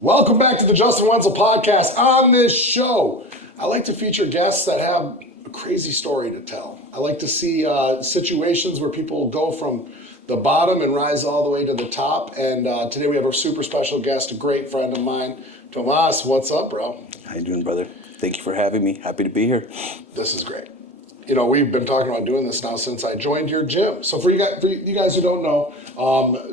Welcome back to the Justin Wenzel Podcast. On this show, I like to feature guests that have a crazy story to tell. I like to see situations where people go from the bottom and rise all the way to the top. And today we have a super special guest, a great friend of mine, Tomas. What's up, bro? How you doing, brother? Thank you for having me. Happy to be here. This is great. You know, we've been talking about doing this now since I joined your gym. So for you guys who don't know,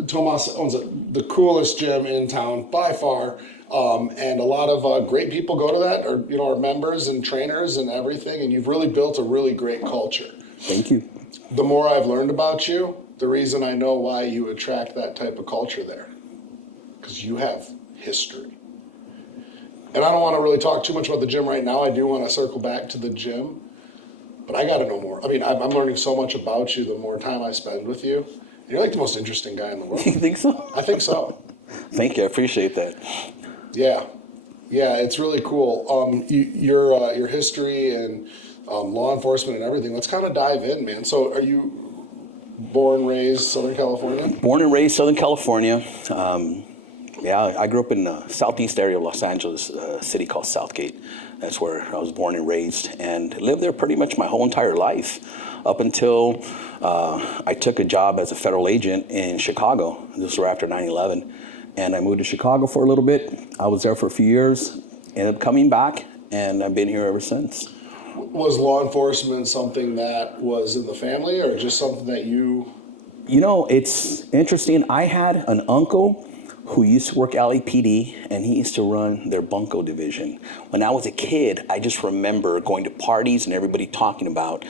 Tomas owns the coolest gym in town by far. And a lot of great people go to that, or are members and trainers and everything. And you've really built a really great culture. Thank you. The more I've learned about you, the reason I know why you attract that type of culture there, because you have history. And I don't want to really talk too much about the gym right now. I do want to circle back to the gym. But I got to know more. I mean, I'm learning so much about you the more time I spend with you. You're like the most interesting guy in the world. You think so? I think so. Thank you. I appreciate that. Yeah, it's really cool. Your history and law enforcement and everything. Let's kind of dive in, man. So are you born, raised Southern California? Born and raised Southern California. I grew up in the southeast area of Los Angeles, a city called Southgate. That's where I was born and raised, and lived there pretty much my whole entire life up until I took a job as a federal agent in Chicago. This was right after 9/11, and I moved to Chicago for a little bit. I was there for a few years, ended up coming back, and I've been here ever since. Was law enforcement something that was in the family, or just something that you... You know, it's interesting. I had an uncle who used to work LAPD, and he used to run their bunco division. When I was a kid, I just remember going to parties and everybody talking about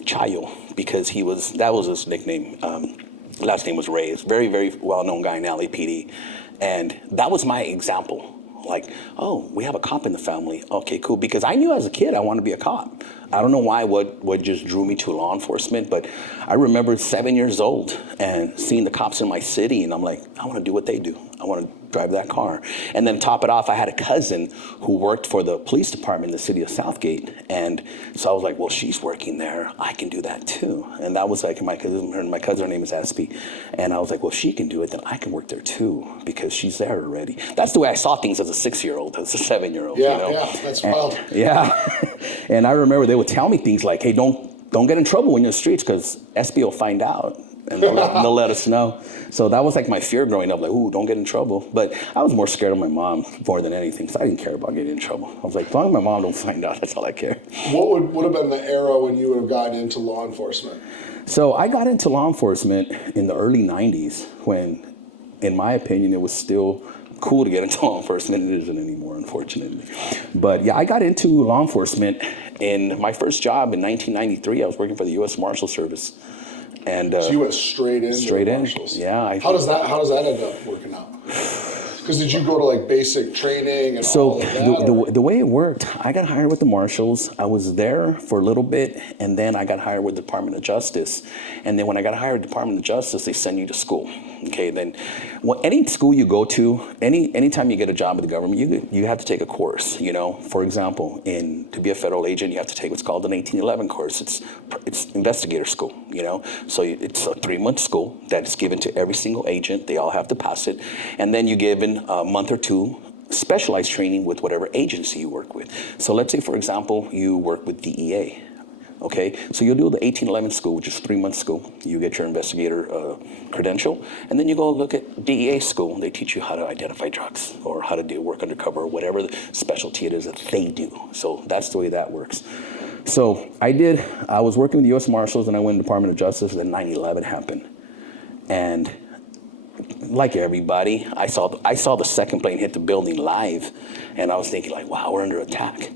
Chayo, because that was his nickname. Last name was Reyes, very, very well-known guy in LAPD. And that was my example. Like, oh, we have a cop in the family. Okay, cool. Because I knew as a kid I wanted to be a cop. I don't know why, what just drew me to law enforcement, but I remember 7 years old and seeing the cops in my city, and I'm like, I want to do what they do. I want to drive that car. And then top it off, I had a cousin who worked for the police department in the city of Southgate. And so I was like, well, she's working there. I can do that too. And that was like my cousin, her name is Espy. And I was like, well, if she can do it, then I can work there too, because she's there already. That's the way I saw things as a 6-year-old, as a 7-year-old. Yeah, that's wild. Yeah. And I remember they would tell me things like, hey, don't get in trouble when you're in the streets, because SB will find out. And they'll let us know. So that was like my fear growing up, like, ooh, don't get in trouble. But I was more scared of my mom more than anything, so I didn't care about getting in trouble. I was like, as long as my mom don't find out, that's all I care. What would have been the era when you would have gotten into law enforcement? So I got into law enforcement in the early 90s when, in my opinion, it was still cool to get into law enforcement. It isn't anymore, unfortunately. But yeah, I got into law enforcement in my first job in 1993. I was working for the U.S. Marshal Service. And, so you went straight in. Yeah. How does that end up working out? Because did you go to like basic training and all of that? The way it worked, I got hired with the Marshals. I was there for a little bit, and then I got hired with the Department of Justice. And then when I got hired with the Department of Justice, they send you to school. Okay, then any school you go to, anytime you get a job with the government, you have to take a course. For example, to be a federal agent, you have to take what's called an 1811 course. It's investigator school. So it's a 3-month school that is given to every single agent. They all have to pass it, and then you're given a month or two specialized training with whatever agency you work with. So let's say, for example, you work with DEA. Okay, so you'll do the 1811 school, which is 3-month school. You get your investigator credential, and then you go look at DEA school. They teach you how to identify drugs or how to work undercover or whatever the specialty it is that they do. So that's the way that works. So I was working with the U.S. Marshals, and I went to the Department of Justice, and then 9/11 happened. And like everybody, I saw the second plane hit the building live, and I was thinking like, wow, we're under attack.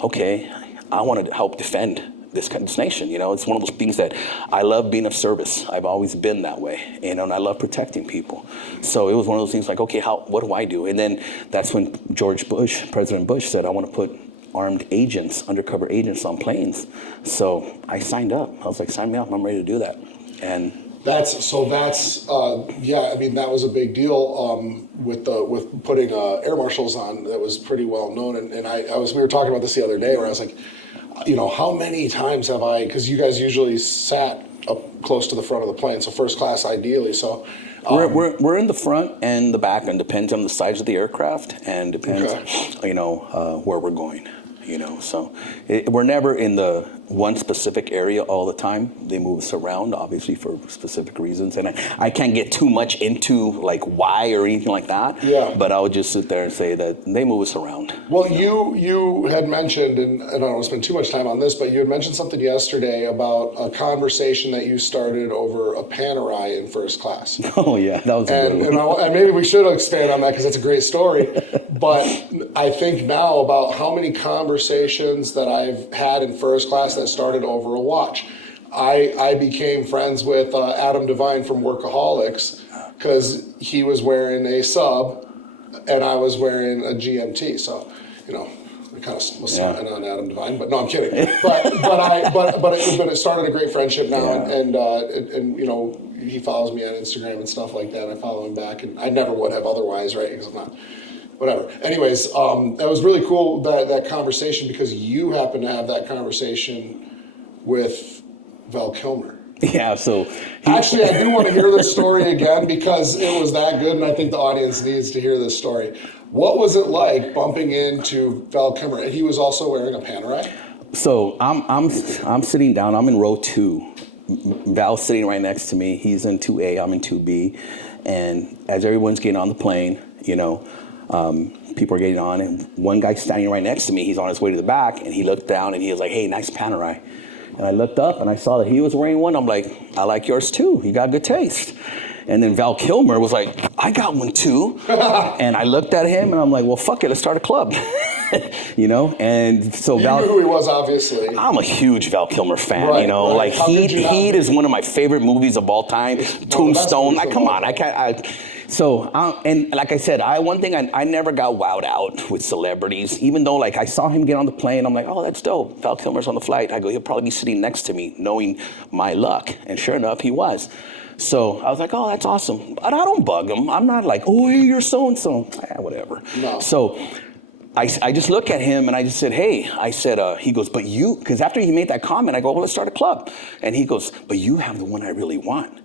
Okay, I want to help defend this nation. It's one of those things that I love being of service. I've always been that way, and I love protecting people. So it was one of those things like, okay, what do I do? And then that's when President Bush said, I want to put armed agents, undercover agents on planes. So I signed up. I was like, sign me up. I'm ready to do that. And that was a big deal with putting air marshals on. That was pretty well known. And we were talking about this the other day, where I was like, how many times have because you guys usually sat up close to the front of the plane, so first class ideally. So We're in the front and the back, and depends on the size of the aircraft, and depends, where we're going. So we're never in the one specific area all the time. They move us around, obviously, for specific reasons. And I can't get too much into like why or anything like that. Yeah. But I would just sit there and say that they move us around. Well, you had mentioned, and I don't want to spend too much time on this, but you had mentioned something yesterday about a conversation that you started over a Panerai in first class. Oh, yeah, that was a good one. And maybe we should expand on that because that's a great story. But I think now about how many conversations that I've had in first class that started over a watch. I became friends with Adam Devine from Workaholics because he was wearing a sub and I was wearing a GMT. So, I kind of was starting on Adam Devine, but no, I'm kidding. But it started a great friendship now, and he follows me on Instagram and stuff like that. I follow him back, and I never would have otherwise, right? Because I'm not. Whatever. Anyways, that was really cool, that conversation, because you happen to have that conversation with Val Kilmer. Yeah, so... Actually, I do want to hear this story again because it was that good, and I think the audience needs to hear this story. What was it like bumping into Val Kilmer? And he was also wearing a Panerai? So I'm sitting down. I'm in row 2. Val's sitting right next to me. He's in 2A. I'm in 2B. And as everyone's getting on the plane, people are getting on, and one guy's standing right next to me. He's on his way to the back, and he looked down, and he was like, "Hey, nice Panerai." And I looked up, and I saw that he was wearing one. I'm like, "I like yours too. You got good taste." And then Val Kilmer was like, "I got one too." And I looked at him, and I'm like, "Well, fuck it, let's start a club." And so You knew who he was, obviously. I'm a huge Val Kilmer fan, Right. Like How could you not Heat be? is one of my favorite movies of all time. Tombstone, come on, I can't. And like I said, one thing I never got wowed out with celebrities, even though like I saw him get on the plane, I'm like, oh, that's dope. Val Kilmer's on the flight. I go, he'll probably be sitting next to me, knowing my luck. And sure enough, he was. So I was like, oh, that's awesome. But I don't bug him. I'm not like, oh, hey, you're so-and-so. Whatever. No. So I just look at him and I just said, hey, he goes, but you, because after he made that comment, I go, well, let's start a club. And he goes, but you have the one I really want.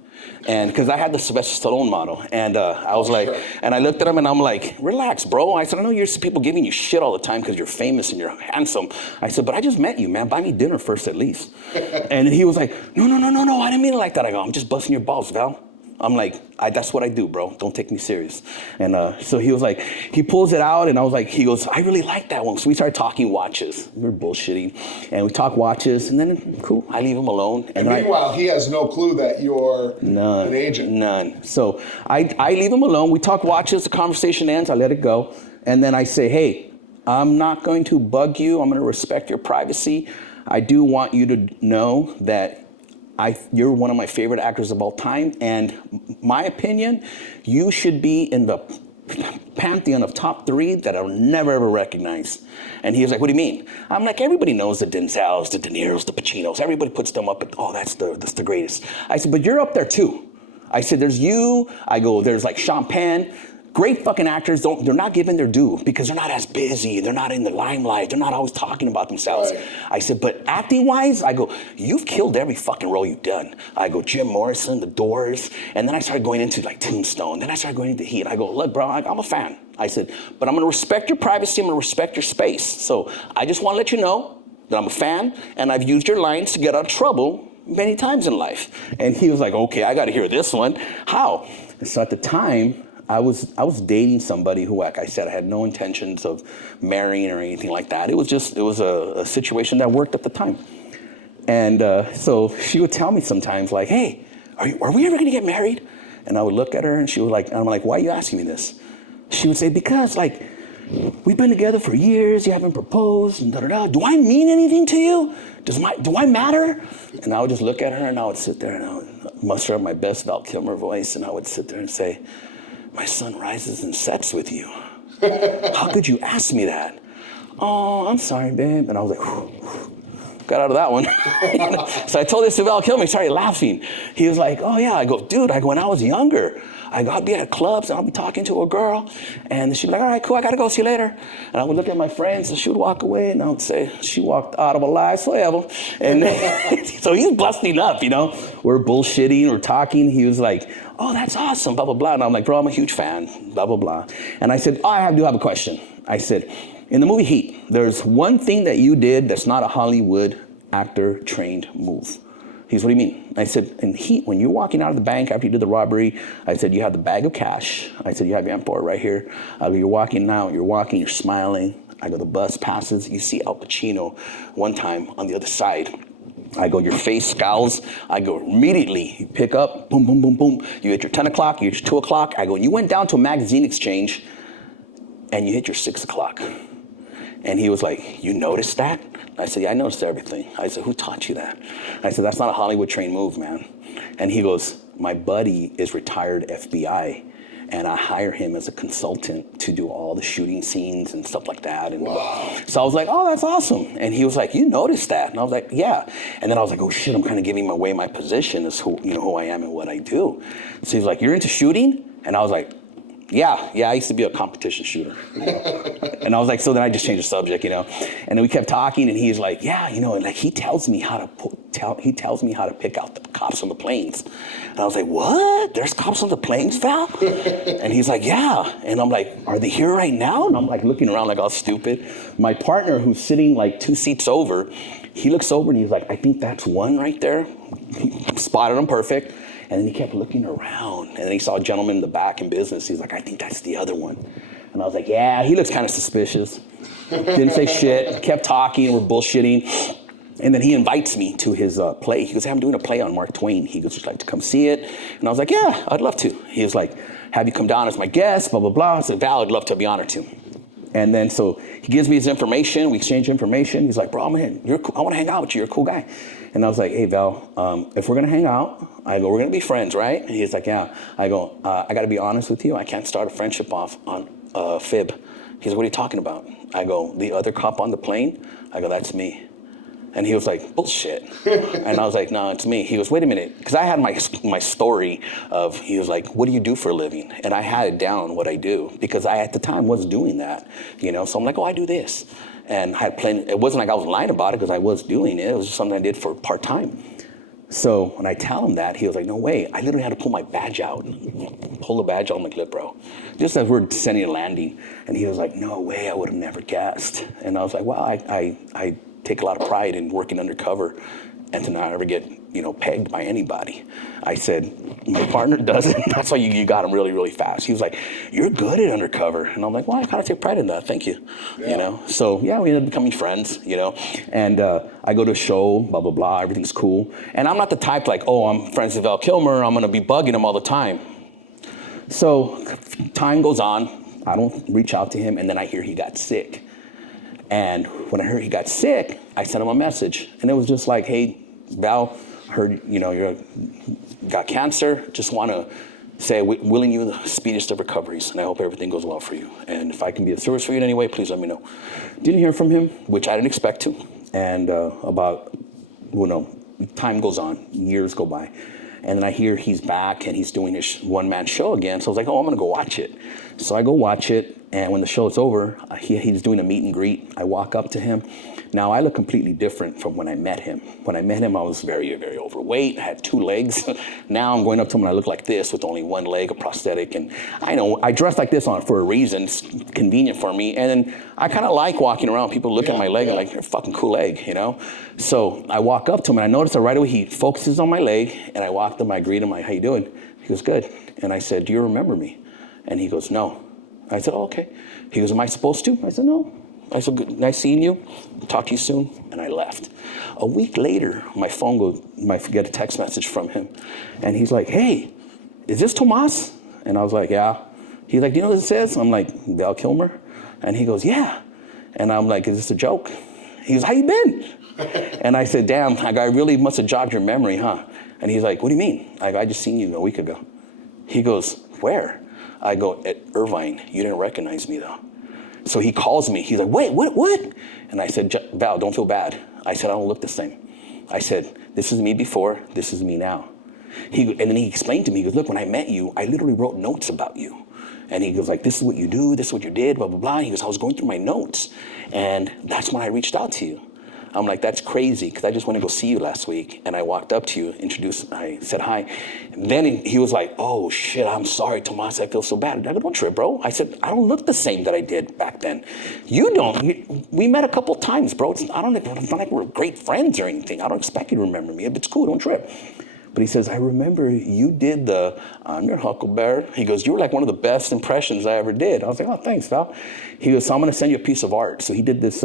And because I had the Sylvester Stallone model, and I was like, and I looked at him and I'm like, relax, bro. I said, I know you're people giving you shit all the time because you're famous and you're handsome. I said, but I just met you, man. Buy me dinner first at least. And he was like, no, I didn't mean it like that. I go, I'm just busting your balls, Val. I'm like, that's what I do, bro. Don't take me serious. And so he was like, he pulls it out, and I was like, he goes, I really like that one. So we started talking watches. We were bullshitting, and we talk watches, and then cool, I leave him alone. And meanwhile, he has no clue that you're an agent. None. So I leave him alone. We talk watches. The conversation ends. I let it go, and then I say, hey, I'm not going to bug you. I'm going to respect your privacy. I do want you to know that you're one of my favorite actors of all time, and my opinion, you should be in the pantheon of top 3 that I'll never ever recognize. And he was like, what do you mean? I'm like, everybody knows the Denzels, the De Niros, the Pacinos. Everybody puts them up at, that's the greatest. I said, but you're up there too. I said, there's you. I go, there's like Sean Penn. Great fucking actors, they're not given their due because they're not as busy. They're not in the limelight. They're not always talking about themselves. Right. I said, but acting wise, I go, you've killed every fucking role you've done. I go, Jim Morrison, The Doors. And then I started going into like Tombstone. Then I started going into Heat. I go, look, bro, I'm a fan. I said, but I'm going to respect your privacy. I'm going to respect your space. So I just want to let you know that I'm a fan and I've used your lines to get out of trouble many times in life. And he was like, okay, I got to hear this one. How? And so at the time, I was dating somebody who, like I said, I had no intentions of marrying or anything like that. It was a situation that worked at the time. And so she would tell me sometimes like, hey, are we ever going to get married? And I would look at her and she was like, and I'm like, why are you asking me this? She would say, because like, we've been together for years, you haven't proposed, and da-da-da. Do I mean anything to you? Do I matter? And I would just look at her and I would sit there and I would muster up my best Val Kilmer voice and I would sit there and say, my son rises and sets with you. How could you ask me that? Oh, I'm sorry, babe. And I was like, whew, got out of that one. So I told this to Val Kilmer. He started laughing. He was like, oh, yeah. I go, dude, when I was younger, I'll be at clubs and I'll be talking to a girl. And she'd be like, all right, cool, I got to go. See you later. And I would look at my friends and she would walk away and I would say, she walked out of our lives forever. And so he's busting up, We're bullshitting, we're talking. He was like, oh, that's awesome, blah, blah, blah. And I'm like, bro, I'm a huge fan, blah, blah, blah. And I said, oh, I do have a question. I said, in the movie Heat, there's one thing that you did that's not a Hollywood actor trained move. He goes, what do you mean? I said, in Heat, when you're walking out of the bank after you did the robbery, I said, you have the bag of cash. I said, you have your Amputee right here. I go, you're walking out, you're smiling. I go, the bus passes. You see Al Pacino one time on the other side. I go, your face scowls. I go, immediately, you pick up, boom, boom, boom, boom. You hit your 10 o'clock, you hit your 2 o'clock. I go, you went down to a magazine exchange and you hit your 6 o'clock. And he was like, you noticed that? I said, yeah, I noticed everything. I said, who taught you that? I said, that's not a Hollywood trained move, man. And he goes, my buddy is retired FBI, and I hire him as a consultant to do all the shooting scenes and stuff like that. And wow. So I was like, oh, that's awesome. And he was like, you noticed that? And I was like, yeah. And then I was like, oh shit, I'm kind of giving away my position as who I am and what I do. So he's like, you're into shooting? And I was like, yeah, I used to be a competition shooter. And I was like, so then I just changed the subject, And then we kept talking, and he's like, yeah, and like he tells me how to pick out the cops on the planes. And I was like, what? There's cops on the planes, Val? And he's like, yeah. And I'm like, are they here right now? And I'm like looking around like all stupid. My partner, who's sitting like 2 seats over, he looks over and he's like, I think that's one right there. He spotted him perfect. And then he kept looking around, and then he saw a gentleman in the back in business. He's like, I think that's the other one. And I was like, yeah, he looks kind of suspicious. Didn't say shit, kept talking, we're bullshitting. And then he invites me to his play. He goes, hey, I'm doing a play on Mark Twain. He goes, would you like to come see it? And I was like, yeah, I'd love to. He was like, have you come down as my guest, blah, blah, blah. I said, Val, I'd love to be honored to. And then so he gives me his information. We exchange information. He's like, bro, you're cool. I want to hang out with you. You're a cool guy. And I was like, hey, Val, if we're going to hang out, I go, we're going to be friends, right? And he's like, yeah. I go, I got to be honest with you. I can't start a friendship off on fib. He goes, what are you talking about? I go, the other cop on the plane? I go, that's me. And he was like, bullshit. And I was like, no, it's me. He goes, wait a minute. Because I had my story of, he was like, what do you do for a living? And I had it down what I do because I, at the time, was doing that. So I'm like, oh, I do this. And I had plenty, it wasn't like I was lying about it because I was doing it. It was just something I did for part-time. So when I tell him that, he was like, no way. I literally had to pull my badge out. Pull the badge out. I'm like, look, bro. Just as we're descending and landing. And he was like, no way, I would have never guessed. And I was like, well, I take a lot of pride in working undercover and to not ever get, pegged by anybody. I said, my partner doesn't. That's why you got him really, really fast. He was like, you're good at undercover. And I'm like, well, I kind of take pride in that. Thank you. Yeah. So yeah, we ended up becoming friends, and I go to a show, blah, blah, blah. Everything's cool. And I'm not the type like, oh, I'm friends with Val Kilmer. I'm going to be bugging him all the time. So time goes on. I don't reach out to him. And then I hear he got sick. And when I heard he got sick, I sent him a message. And it was just like, hey, Val, heard, you got cancer. Just want to say, willing you the speediest of recoveries. And I hope everything goes well for you. And if I can be of service for you in any way, please let me know. Didn't hear from him, which I didn't expect to. And time goes on, years go by. And then I hear he's back and he's doing his one-man show again. So I was like, oh, I'm going to go watch it. So I go watch it. And when the show's over, he's doing a meet and greet. I walk up to him. Now, I look completely different from when I met him. When I met him, I was very, very overweight. I had 2 legs. Now I'm going up to him and I look like this with only 1 leg, a prosthetic. And I know I dress like this for a reason. It's convenient for me. And then I kind of like walking around. People look at my leg and like, you're a fucking cool leg, So I walk up to him and I notice that right away he focuses on my leg. And I walk to him, I greet him, like, how you doing? He goes, good. And I said, do you remember me? And he goes, no. I said, oh, okay. He goes, am I supposed to? I said, no. I said, good, nice seeing you. Talk to you soon. And I left. A week later, my phone goes, I get a text message from him. And he's like, hey, is this Tomas? And I was like, yeah. He's like, do you know what this says? I'm like, Val Kilmer? And he goes, yeah. And I'm like, is this a joke? He goes, how you been? And I said, damn, I really must have jogged your memory, huh? And he's like, what do you mean? I just seen you a week ago. He goes, where? I go, at Irvine. You didn't recognize me, though. So he calls me. He's like, wait, what? And I said, Val, don't feel bad. I said, I don't look the same. I said, this is me before. This is me now. And then he explained to me, he goes, look, when I met you, I literally wrote notes about you. And he goes like, this is what you do. This is what you did, blah, blah, blah. He goes, I was going through my notes. And that's when I reached out to you. I'm like, that's crazy, because I just went to go see you last week, and I walked up to you, I said hi. And then he was like, oh shit, I'm sorry, Tomas, I feel so bad. I go, don't trip, bro. I said, I don't look the same that I did back then. You don't. We met a couple times, bro. It's not like we're great friends or anything. I don't expect you to remember me. It's cool, don't trip. But he says, I remember you did the I'm your Huckleberry. He goes, you were like one of the best impressions I ever did. I was like, oh, thanks, pal. He goes, so I'm going to send you a piece of art. So he did this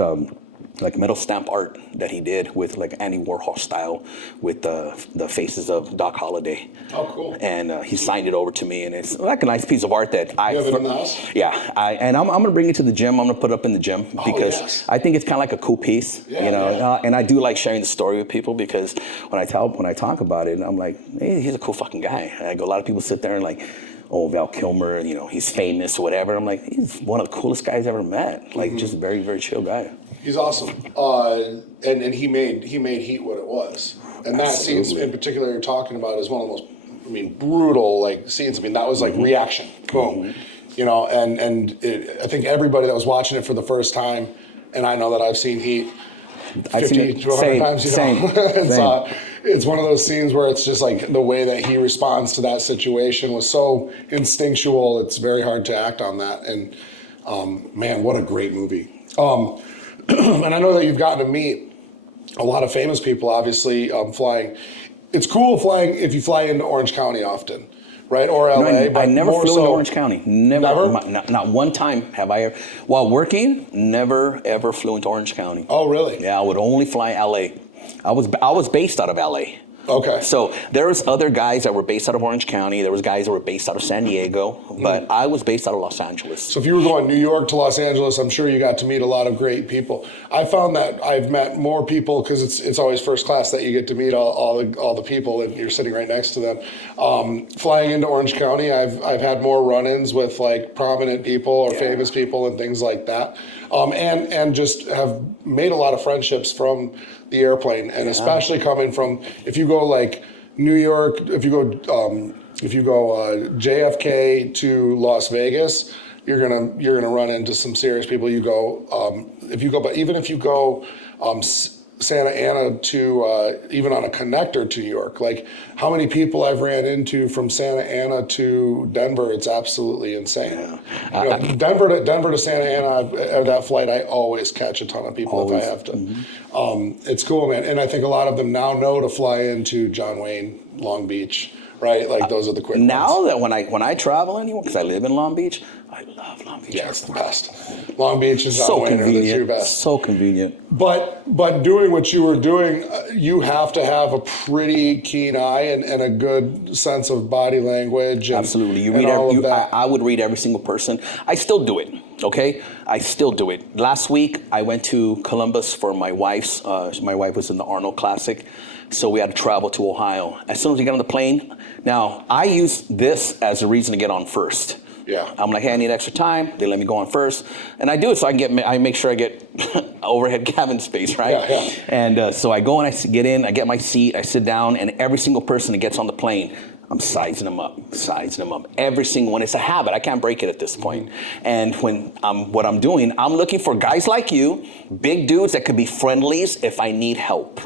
like metal stamp art that he did with like Andy Warhol style with the faces of Doc Holliday. Oh, cool. And he signed it over to me, and it's like a nice piece of art that You have it in the house? Yeah, and I'm going to bring it to the gym. I'm going to put it up in the gym because yes. I think it's kind of like a cool piece, you know. And I do like sharing the story with people, because when I talk about it, I'm like, hey, he's a cool fucking guy. I go, a lot of people sit there and like, oh, Val Kilmer, you know, he's famous or whatever. I'm like, he's one of the coolest guys I ever met. Like, just a very, very chill guy. He's awesome. And he made Heat what it was. And that scene in particular you're talking about is one of the most, brutal like scenes. That was like reaction. Boom. You know, and I think everybody that was watching it for the first time, and I know that I've seen Heat 50 to 100 times, you know. It's one of those scenes where it's just like the way that he responds to that situation was so instinctual. It's very hard to act on that. And man, what a great movie. And I know that you've gotten to meet a lot of famous people, obviously, flying. It's cool flying if you fly into Orange County often, right? Or LA. No, I never flew into Orange County. Never? Not one time have I ever. While working, never ever flew into Orange County. Oh, really? Yeah, I would only fly LA. I was based out of LA. Okay. So there was other guys that were based out of Orange County. There was guys that were based out of San Diego, but I was based out of Los Angeles. So if you were going New York to Los Angeles, I'm sure you got to meet a lot of great people. I found that I've met more people, because it's always first class that you get to meet all the people, and you're sitting right next to them. Flying into Orange County, I've had more run-ins with like prominent people or famous people and things like that, and just have made a lot of friendships from the airplane, and especially coming from, if you go like New York, if you go JFK to Las Vegas, you're gonna run into some serious people. You go but even if you go Santa Ana to even on a connector to New York, like how many people I've ran into from Santa Ana to Denver, it's absolutely insane. Yeah. Denver to Santa Ana, that flight, I always catch a ton of people if I have to. Mm-hmm. It's cool, man. And I think a lot of them now know to fly into John Wayne, Long Beach, right? Like those are the quick now ones. That when I travel anywhere, because I live in Long Beach, I love Long Beach. Yeah, it's the best. Long Beach and John So Wayne are the two best. So convenient. But doing what you were doing, you have to have a pretty keen eye and a good sense of body language. And, absolutely. I would read every single person. I still do it. Okay, I still do it. Last week I went to Columbus for my wife's. My wife was in the Arnold Classic, so we had to travel to Ohio. As soon as we get on the plane, now I use this as a reason to get on first. Yeah. I'm like, hey, I need extra time. They let me go on first, and I do it so I make sure I get overhead cabin space, right? Yeah, yeah. And so I go and I get in, I get my seat, I sit down, and every single person that gets on the plane, I'm sizing them up. Every single one. It's a habit. I can't break it at this point. And when what I'm doing, I'm looking for guys like you, big dudes that could be friendlies if I need help.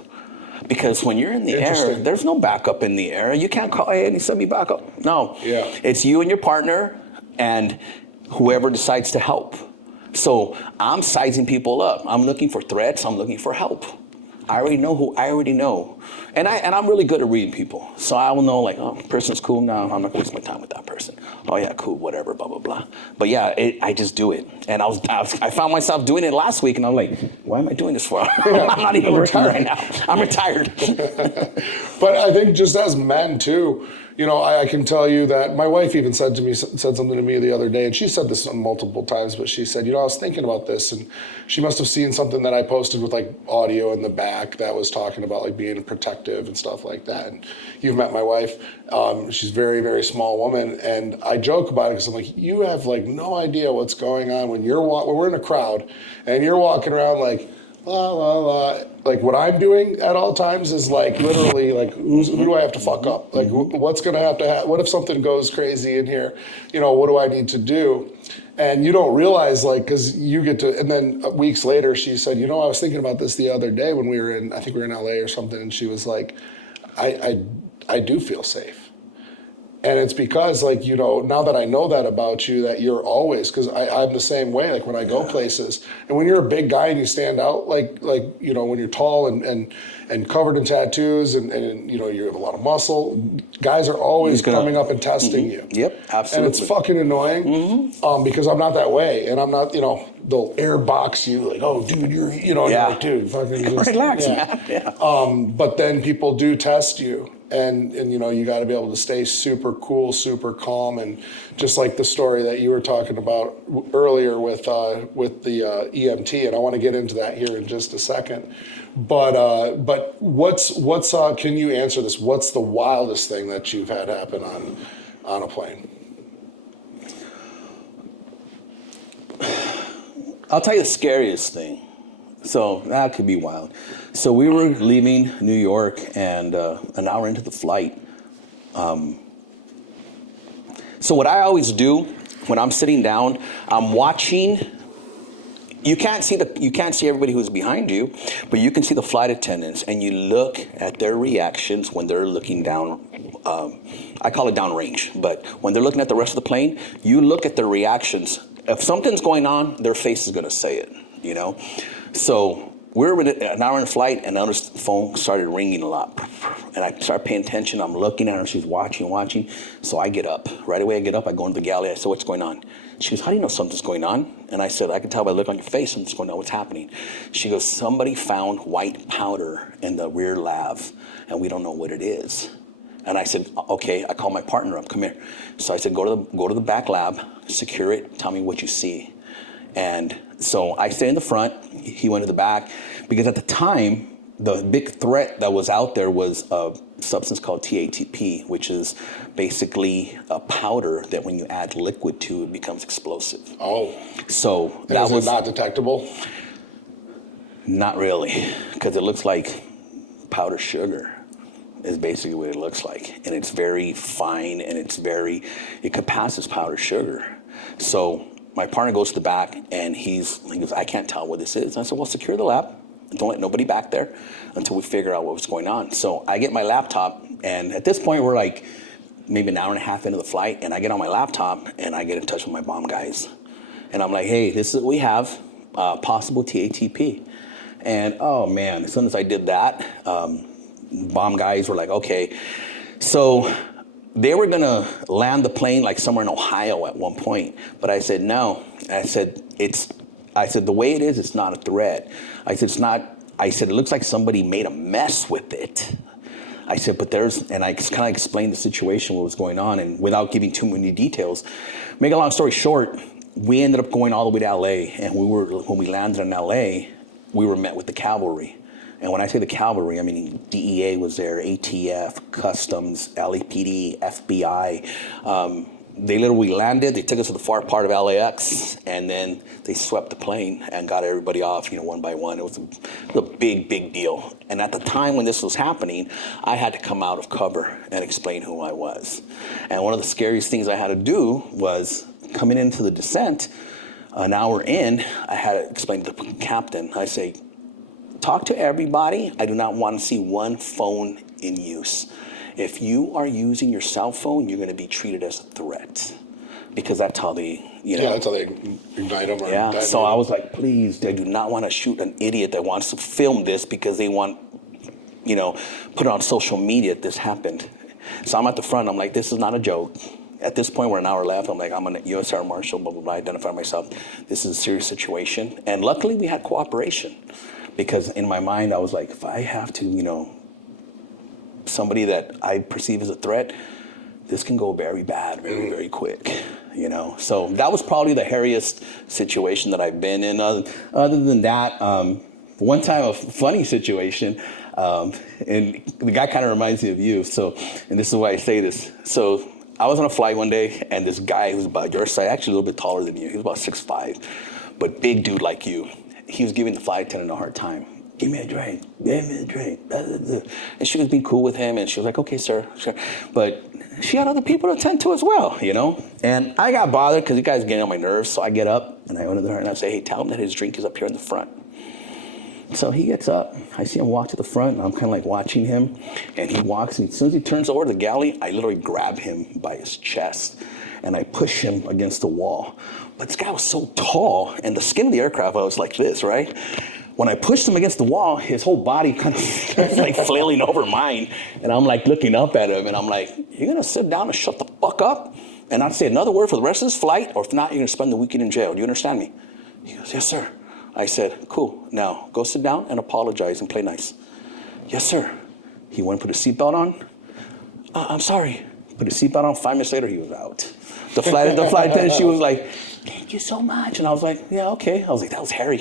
Because when you're in the air, there's no backup in the air. You can't call, hey, send me back up. No. Yeah. It's you and your partner and whoever decides to help. So I'm sizing people up. I'm looking for threats. I'm looking for help. I already know who I already know. And I'm really good at reading people. So I will know, like, oh, person's cool. No, I'm not going to waste my time with that person. Oh, yeah, cool, whatever, blah, blah, blah. But yeah, I just do it. And I found myself doing it last week, and I'm like, why am I doing this for? I'm not even working right now. I'm retired. But I think just as men, too, you know, I can tell you that my wife even said something to me the other day, and she said this multiple times, but she said, you know, I was thinking about this, and she must have seen something that I posted with like audio in the back that was talking about like being protective and stuff like that. And you've met my wife. She's a very, very small woman, and I joke about it because I'm like, you have like no idea what's going on when we're in a crowd and you're walking around like, Like what I'm doing at all times is like literally like who do I have to fuck up? Like what's gonna have to happen? What if something goes crazy in here? What do I need to do? And you don't realize like because you get to. And then weeks later, she said, I was thinking about this the other day when we were in. I think we were in LA or something, and she was like, I do feel safe. And it's because, like, now that I know that about you, that you're always, because I'm the same way, like, when I go places. And when you're a big guy and you stand out, like when you're tall and covered in tattoos and you have a lot of muscle, guys are always coming up and testing you. Yep, absolutely. And it's fucking annoying because I'm not that way. And I'm not, they'll air box you, like, oh, dude, you're, you're like, dude, fucking just, relax, man. Yeah. But then people do test you. And you got to be able to stay super cool, super calm, and just like the story that you were talking about earlier with the EMT, and I want to get into that here in just a second. But what's can you answer this? What's the wildest thing that you've had happen on a plane? I'll tell you the scariest thing. So that could be wild. So we were leaving New York, and an hour into the flight. So what I always do when I'm sitting down, I'm watching. You can't see everybody who's behind you, but you can see the flight attendants, and you look at their reactions when they're looking down. I call it downrange, but when they're looking at the rest of the plane, you look at their reactions. If something's going on, their face is going to say it. So we're an hour in flight, and the phone started ringing a lot. And I started paying attention. I'm looking at her. She's watching. So I get up. Right away, I get up. I go into the galley. I said, what's going on? She goes, how do you know something's going on? And I said, I can tell by the look on your face something's going on. What's happening? She goes, somebody found white powder in the rear lav, and we don't know what it is. And I said, okay. I called my partner up. Come here. So I said, go to the back lab, secure it. Tell me what you see. And so I stay in the front, he went to the back, because at the time, the big threat that was out there was a substance called TATP, which is basically a powder that when you add liquid to, it becomes explosive. Oh. So that was not detectable? Not really, because it looks like powdered sugar is basically what it looks like. And it's very fine, and it could pass as powdered sugar. So my partner goes to the back, and he goes, I can't tell what this is. And I said, well, secure the lab. Don't let nobody back there until we figure out what was going on. So I get my laptop, and at this point, we're like maybe an hour and a half into the flight, and I get on my laptop, and I get in touch with my bomb guys. And I'm like, hey, this is what we have, possible TATP. And, oh, man, as soon as I did that, bomb guys were like, okay. So they were going to land the plane like somewhere in Ohio at one point. But I said, no. I said, the way it is, it's not a threat. I said, it looks like somebody made a mess with it. I said, and I kind of explained the situation, what was going on, and without giving too many details. Make a long story short, we ended up going all the way to LA, and when we landed in LA, we were met with the cavalry. And when I say the cavalry, I mean DEA was there, ATF, Customs, LAPD, FBI. They literally landed, they took us to the far part of LAX, and then they swept the plane and got everybody off, one by one. It was a big, big deal. And at the time when this was happening, I had to come out of cover and explain who I was. And one of the scariest things I had to do was coming into the descent, an hour in, I had to explain to the captain, I say, talk to everybody. I do not want to see one phone in use. If you are using your cell phone, you're going to be treated as a threat, because that's how they, Yeah, that's how they ignite them. Yeah. So I was like, please, I do not want to shoot an idiot that wants to film this because they want, put it on social media. This happened. So I'm at the front. I'm like, this is not a joke. At this point, we're an hour left. I'm like, I'm a U.S. Air Marshal, blah, blah, blah, identify myself. This is a serious situation. And luckily, we had cooperation, because in my mind, I was like, if I have to, somebody that I perceive as a threat, this can go very bad, very, very quick, So that was probably the hairiest situation that I've been in. Other than that, one time a funny situation, and the guy kind of reminds me of you. So, and this is why I say this. So I was on a flight one day, and this guy who's about your size, actually a little bit taller than you, he was about 6'5", but big dude like you. he was giving the flight attendant a hard time. Give me a drink. Give me a drink. And she was being cool with him, and she was like, okay, sir. Sure. But she had other people to attend to as well, you know? And I got bothered because you guys are getting on my nerves, so I get up, and I went to her, and I say, hey, tell him that his drink is up here in the front. So he gets up, I see him walk to the front, and I'm kind of like watching him, and he walks, and as soon as he turns over to the galley, I literally grab him by his chest, and I push him against the wall. But this guy was so tall, and the skin of the aircraft was like this, right? When I pushed him against the wall, his whole body kind of starts like flailing over mine. And I'm like looking up at him and I'm like, you're gonna sit down and shut the fuck up and not say another word for the rest of this flight? Or if not, you're gonna spend the weekend in jail. Do you understand me? He goes, yes, sir. I said, cool. Now go sit down and apologize and play nice. Yes, sir. He went and put his seatbelt on. I'm sorry. Put his seatbelt on. 5 minutes later, he was out. The flight attendant, she was like, thank you so much. And I was like, yeah, okay. I was like, that was Harry.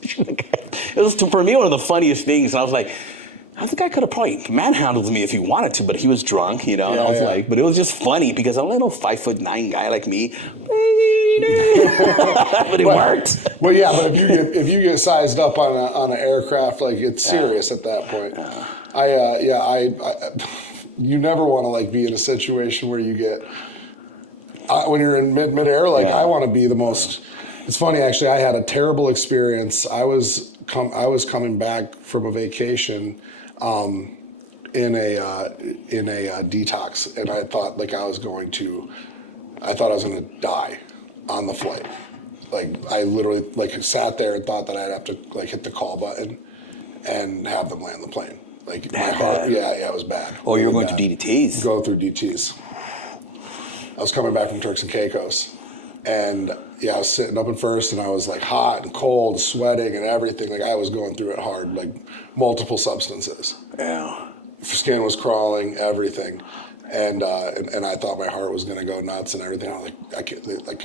It was, for me, one of the funniest things. And I was like, I think I could have probably manhandled me if he wanted to, but he was drunk, you know? And I was like, but it was just funny because a little 5'9" guy like me, but it worked. Well, yeah, but if you get sized up on an aircraft, like it's serious at that point. You never want to like be in a situation where you get when you're in midair. Like I want to be the most. It's funny, actually. I had a terrible experience. I was coming back from a vacation in a detox, and I thought like I was going to die on the flight. Like I literally like sat there and thought that I'd have to like hit the call button and have them land the plane. Like my heart, it was bad. Oh, you were going through DTs. Go through DTs. I was coming back from Turks and Caicos, and I was sitting up at first, and I was like hot and cold, sweating and everything. Like I was going through it hard, like multiple substances. Yeah. Skin was crawling, everything. And I thought my heart was gonna go nuts and everything. I was like, I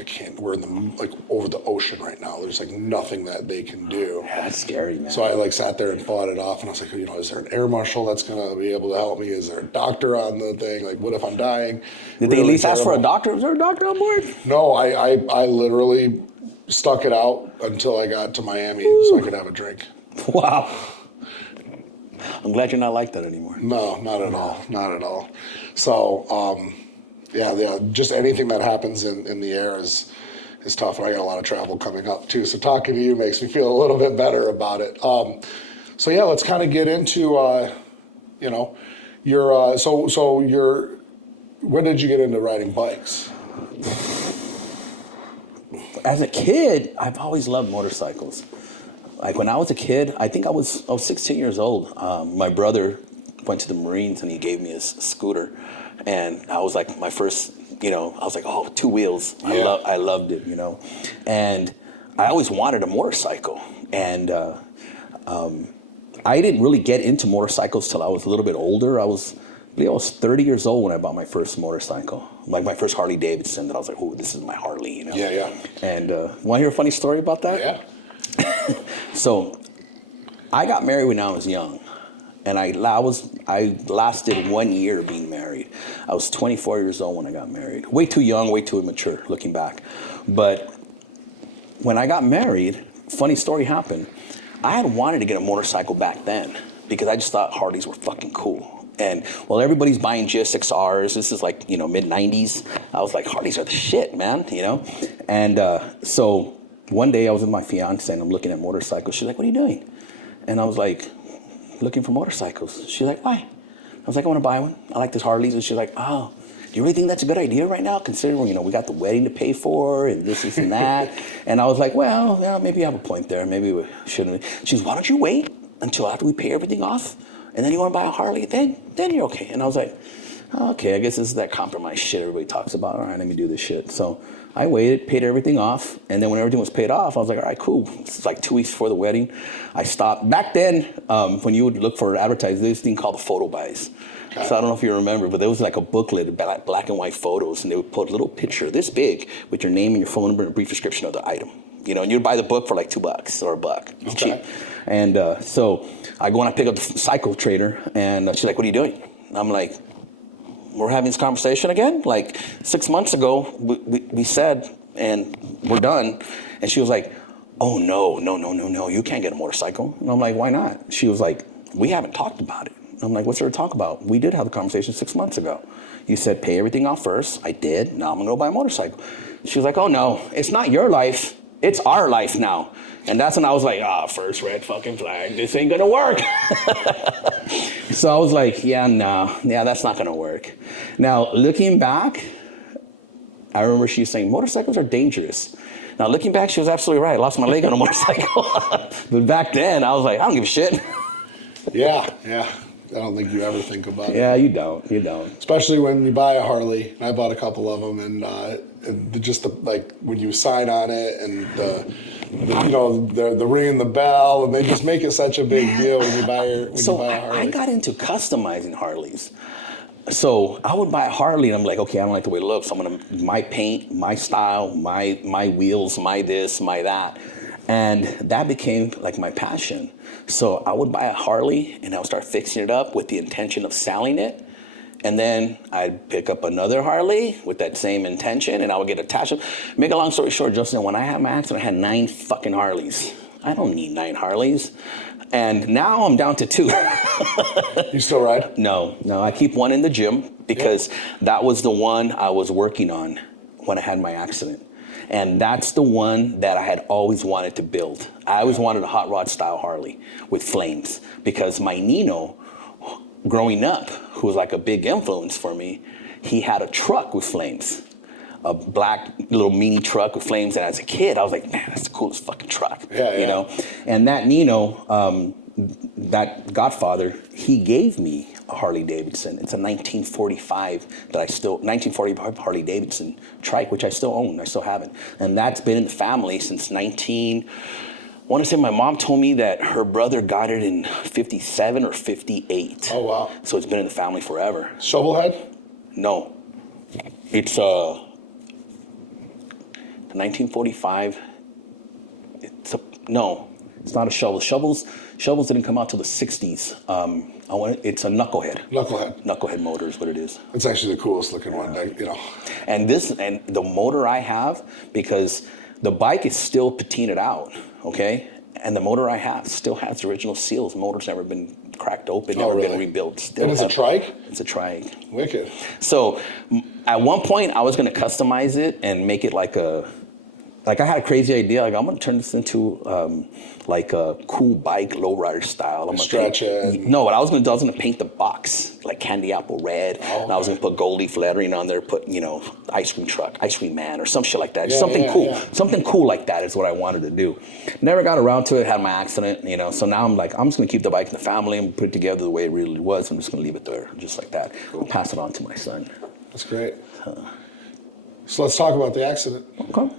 can't. We're in the over the ocean right now. There's like nothing that they can do. Yeah, that's scary, man. So I like sat there and fought it off, and I was like, is there an air marshal that's gonna be able to help me? Is there a doctor on the thing? Like, what if I'm dying? Did they at least ask for a doctor? Was there a doctor on board? No, I literally stuck it out until I got to Miami so I could have a drink. Wow. I'm glad you're not like that anymore. No, not at all. Not at all. So, just anything that happens in the air is tough. And I got a lot of travel coming up too. So talking to you makes me feel a little bit better about it. Let's kind of get into, when did you get into riding bikes? As a kid, I've always loved motorcycles. Like when I was a kid, I think I was 16 years old. My brother went to the Marines and he gave me a scooter. And I was like, my first, I was like, oh, 2 wheels. Yeah. I loved it, And I always wanted a motorcycle. And I didn't really get into motorcycles till I was a little bit older. I was 30 years old when I bought my first motorcycle. Like my first Harley Davidson that I was like, oh, this is my Harley, Yeah. And want to hear a funny story about that? Yeah. So I got married when I was young, and I lasted 1 year being married. I was 24 years old when I got married. Way too young, way too immature, looking back. But when I got married, funny story happened. I had wanted to get a motorcycle back then because I just thought Harleys were fucking cool. And while everybody's buying GSX-Rs, this is like, mid-90s, I was like, Harleys are the shit, man, And so one day I was with my fiance and I'm looking at motorcycles. She's like, what are you doing? And I was like, looking for motorcycles. She's like, why? I was like, I want to buy one. I like this Harleys. And she's like, oh, do you really think that's a good idea right now? Considering, we got the wedding to pay for and this and that. And I was like, well, maybe you have a point there. Maybe we shouldn't. She's, why don't you wait until after we pay everything off? And then you want to buy a Harley? Then you're okay. And I was like, okay, I guess this is that compromise shit everybody talks about. All right, let me do this shit. So I waited, paid everything off, and then when everything was paid off, I was like, all right, cool. It's like 2 weeks before the wedding. I stopped. Back then, when you would look for advertising, there's this thing called the photo buys. Okay. So I don't know if you remember, but there was like a booklet, black and white photos, and they would put a little picture this big with your name and your phone number and a brief description of the item. And you'd buy the book for like $2 or $1. It's cheap. And so I go and I pick up the cycle trader, and she's like, what are you doing? And I'm like, we're having this conversation again? Like 6 months ago, we said, and we're done. And she was like, oh, no, you can't get a motorcycle. And I'm like, why not? She was like, we haven't talked about it. I'm like, what's there to talk about? We did have the conversation 6 months ago. You said pay everything off first. I did. Now I'm going to go buy a motorcycle. She was like, oh, no, it's not your life. It's our life now. And that's when I was like, first red fucking flag. This ain't going to work. So I was like, yeah, that's not going to work. Now, looking back, I remember she was saying, motorcycles are dangerous. Now, looking back, she was absolutely right. I lost my leg on a motorcycle. But back then, I was like, I don't give a shit. Yeah. I don't think you ever think about it. Yeah, you don't. Especially when you buy a Harley. And I bought a couple of them, and when you sign on it, and the ringing the bell, and they just make it such a big deal when you buy a Harley. I got into customizing Harleys. So I would buy a Harley, and I'm like, okay, I don't like the way it looks. I'm gonna my paint, my style, my wheels, my this, my that, and that became like my passion. So I would buy a Harley, and I would start fixing it up with the intention of selling it, and then I'd pick up another Harley with that same intention, and I would get attached. Make a long story short, Justin, when I had my accident, I had 9 fucking Harleys. I don't need 9 Harleys. And now I'm down to 2. You still ride? No, I keep one in the gym because that was the one I was working on when I had my accident. And that's the one that I had always wanted to build. I always wanted a hot rod style Harley with flames because my Nino, growing up, who was like a big influence for me, he had a truck with flames. A black little mini truck with flames, and as a kid, I was like, man, that's the coolest fucking truck, you know? And that Nino, that Godfather, he gave me a Harley Davidson. It's a 1945 1945 Harley Davidson trike, which I still own, I still have it. And that's been in the family since I want to say my mom told me that her brother got it in 57 or 58. Oh, wow. So it's been in the family forever. Shovelhead? No. It's 1945. It's not a shovel. Shovels didn't come out till the 60s. It's a knucklehead. Knucklehead motor is what it is. It's actually the coolest looking one, you know. And the motor I have, because the bike is still patinaed out, okay? And the motor I have still has the original seals. The motor's never been cracked open, never been rebuilt. Still and it's a trike? It's a trike. Wicked. So at one point, I was going to customize it and make it like I had a crazy idea. Like, I'm going to turn this into like a cool bike, lowrider style. I'm stretch it. No, what I was going to do, paint the box like candy apple red. Oh, and I was going to put gold leaf lettering on there, put, ice cream truck, ice cream man, or some shit like that. Something cool. Yeah. Something cool like that is what I wanted to do. Never got around to it, had my accident, so now I'm like, I'm just going to keep the bike in the family and put it together the way it really was. I'm just going to leave it there, just like that. Cool. Pass it on to my son. That's great. So let's talk about the accident. Okay.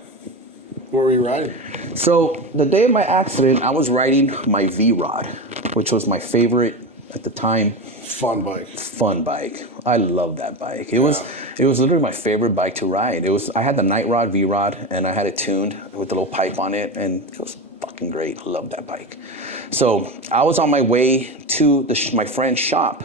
Where were you riding? So the day of my accident, I was riding my V-Rod, which was my favorite at the time. Fun bike. I love that bike. It was literally my favorite bike to ride. I had the Night Rod V-Rod, and I had it tuned with a little pipe on it, and it was fucking great. I love that bike. So I was on my way to my friend's shop.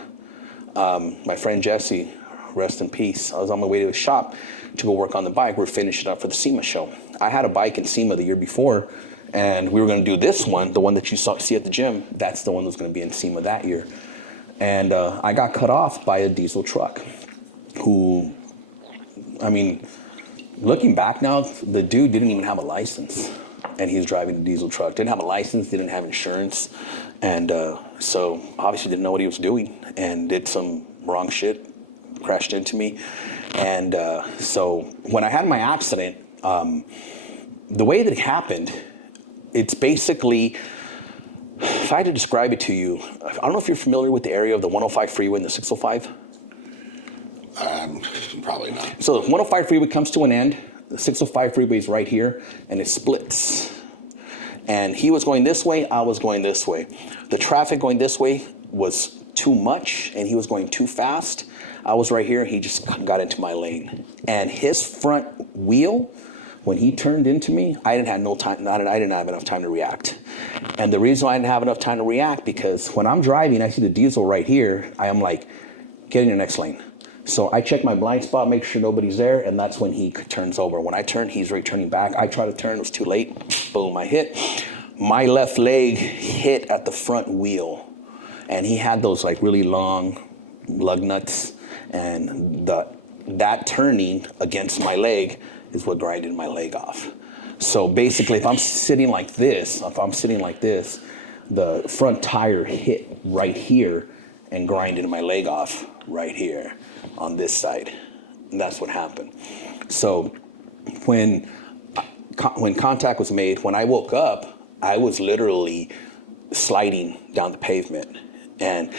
My friend Jesse, rest in peace. I was on my way to his shop to go work on the bike. We're finishing up for the SEMA show. I had a bike in SEMA the year before, and we were going to do this one, the one that you see at the gym. That's the one that was going to be in SEMA that year. And I got cut off by a diesel truck who, looking back now, the dude didn't even have a license, and he was driving a diesel truck. Didn't have a license, didn't have insurance, and so obviously didn't know what he was doing and did some wrong shit, crashed into me. And so when I had my accident, the way that it happened, it's basically, if I had to describe it to you, I don't know if you're familiar with the area of the 105 freeway and the 605. Probably not. So the 105 freeway comes to an end. The 605 freeway is right here, and it splits. And he was going this way, I was going this way. The traffic going this way was too much, and he was going too fast. I was right here, he just got into my lane. And his front wheel, when he turned into me, I didn't have enough time to react. And the reason why I didn't have enough time to react, because when I'm driving, I see the diesel right here, I am like, get in your next lane. So I check my blind spot, make sure nobody's there, and that's when he turns over. When I turn, he's already turning back. I try to turn, it was too late. Boom, I hit. My left leg hit at the front wheel, and he had those like really long lug nuts, and that turning against my leg is what grinded my leg off. So basically, if I'm sitting like this, the front tire hit right here and grinded my leg off right here on this side. And that's what happened. So when contact was made, when I woke up, I was literally sliding down the pavement. And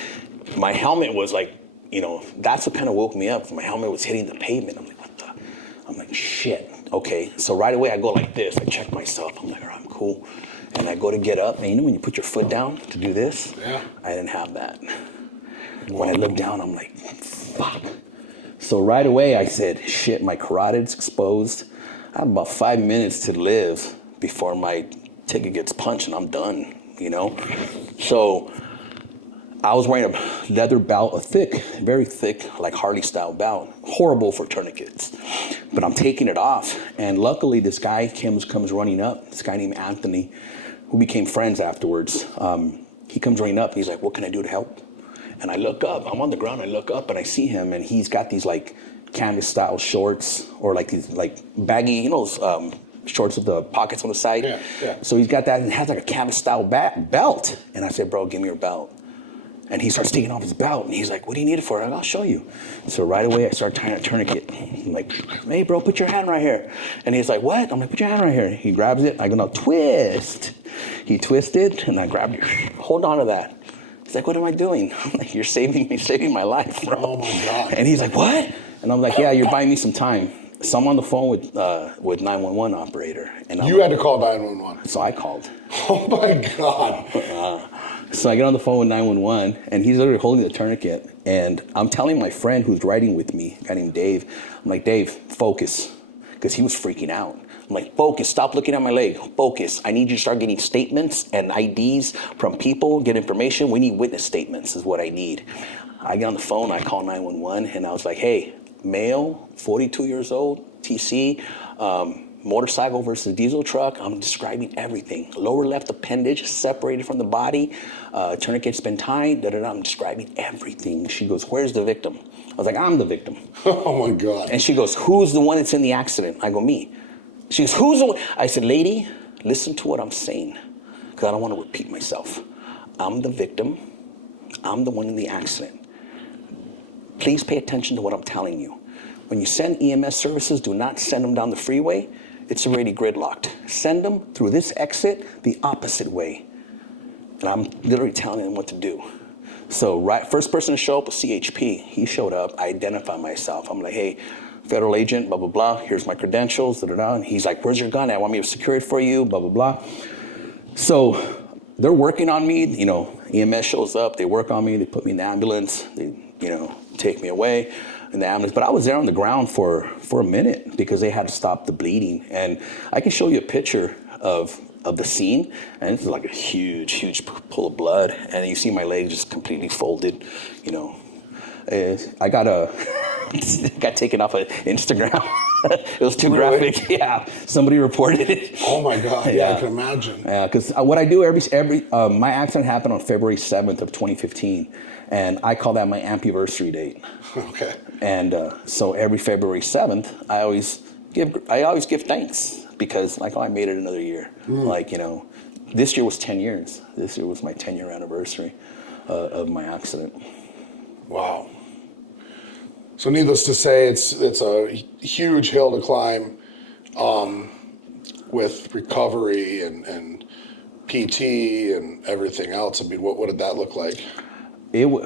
my helmet was like, that's what kind of woke me up. My helmet was hitting the pavement. I'm like, what the? I'm like, shit. Okay. So right away I go like this. I check myself. I'm like, all right, I'm cool. And I go to get up. And when you put your foot down to do this? Yeah. I didn't have that. When I looked down, I'm like, fuck. So right away I said, shit, my carotid's exposed. I have about 5 minutes to live before my ticket gets punched and I'm done, So I was wearing a leather belt, a thick, very thick, like Harley style belt. Horrible for tourniquets. But I'm taking it off. And luckily this guy comes running up, this guy named Anthony, who became friends afterwards. He comes running up and he's like, what can I do to help? And I look up, I'm on the ground, I look up and I see him and he's got these like canvas style shorts or like these like baggy, shorts with the pockets on the side. Yeah. So he's got that and has like a canvas style belt. And I said, bro, give me your belt. And he starts taking off his belt and he's like, what do you need it for? I'll show you. So right away I start tying a tourniquet. I'm like, hey bro, put your hand right here. And he's like, what? I'm like, put your hand right here. He grabs it. I go, no, twist. He twisted and I grabbed it. Hold on to that. He's like, what am I doing? I'm like, you're saving my life, bro. Oh my God. And he's like, what? And I'm like, yeah, you're buying me some time. So I'm on the phone with 911 operator. And you had to call 911. So I called. Oh my God. So I get on the phone with 911 and he's literally holding the tourniquet. And I'm telling my friend who's riding with me, a guy named Dave, I'm like, Dave, focus. Because he was freaking out. I'm like, focus, stop looking at my leg, focus. I need you to start getting statements and IDs from people, get information. We need witness statements is what I need. I get on the phone, I call 911 and I was like, hey, male, 42 years old, TC, motorcycle versus diesel truck. I'm describing everything. Lower left appendage separated from the body. Tourniquet's been tied. I'm describing everything. She goes, where's the victim? I was like, I'm the victim. Oh my God. And she goes, who's the one that's in the accident? I go, me. She goes, who's the one? I said, lady, listen to what I'm saying, because I don't want to repeat myself. I'm the victim. I'm the one in the accident. Please pay attention to what I'm telling you. When you send EMS services, do not send them down the freeway. It's already gridlocked. Send them through this exit the opposite way. And I'm literally telling them what to do. So first person to show up was CHP. He showed up. I identified myself. I'm like, hey, federal agent, blah, blah, blah. Here's my credentials, da, da, da. And he's like, where's your gun? I want me to secure it for you, blah, blah, blah. So they're working on me. EMS shows up. They work on me. They put me in the ambulance. They, take me away in the ambulance. But I was there on the ground for a minute because they had to stop the bleeding. And I can show you a picture of the scene. And it's like a huge, huge pool of blood. And you see my leg just completely folded, I got taken off of Instagram. It was too graphic. Yeah, somebody reported it. Oh my God! Yeah, I can imagine. Yeah, because what I do my accident happened on February 7th of 2015, and I call that my ampuversary date. Okay. And so every February 7th, I always give thanks because I made it another year. This year was 10 years. This year was my 10-year anniversary of my accident. Wow. So needless to say, it's a huge hill to climb with recovery and PT and everything else. I mean, what did that look like?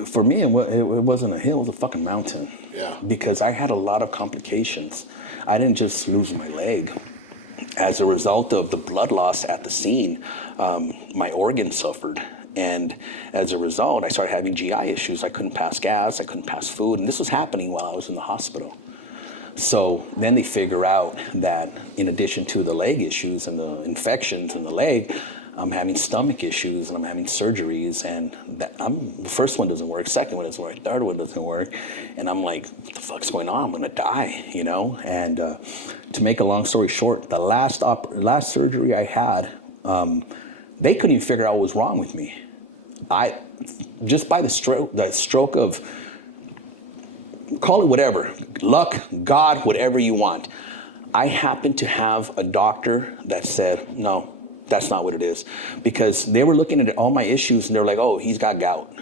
For me, it wasn't a hill, it was a fucking mountain. Yeah. Because I had a lot of complications. I didn't just lose my leg. As a result of the blood loss at the scene, my organs suffered. And as a result, I started having GI issues. I couldn't pass gas, I couldn't pass food, and this was happening while I was in the hospital. So then they figure out that in addition to the leg issues and the infections in the leg, I'm having stomach issues and I'm having surgeries, and the first one doesn't work, second one doesn't work, third one doesn't work, and I'm like, what the fuck's going on? I'm gonna die, you know? And to make a long story short, the last surgery I had, they couldn't even figure out what was wrong with me. Just by the stroke of, call it whatever, luck, God, whatever you want, I happened to have a doctor that said, no, that's not what it is. Because they were looking at all my issues and they're like, oh, he's got gout.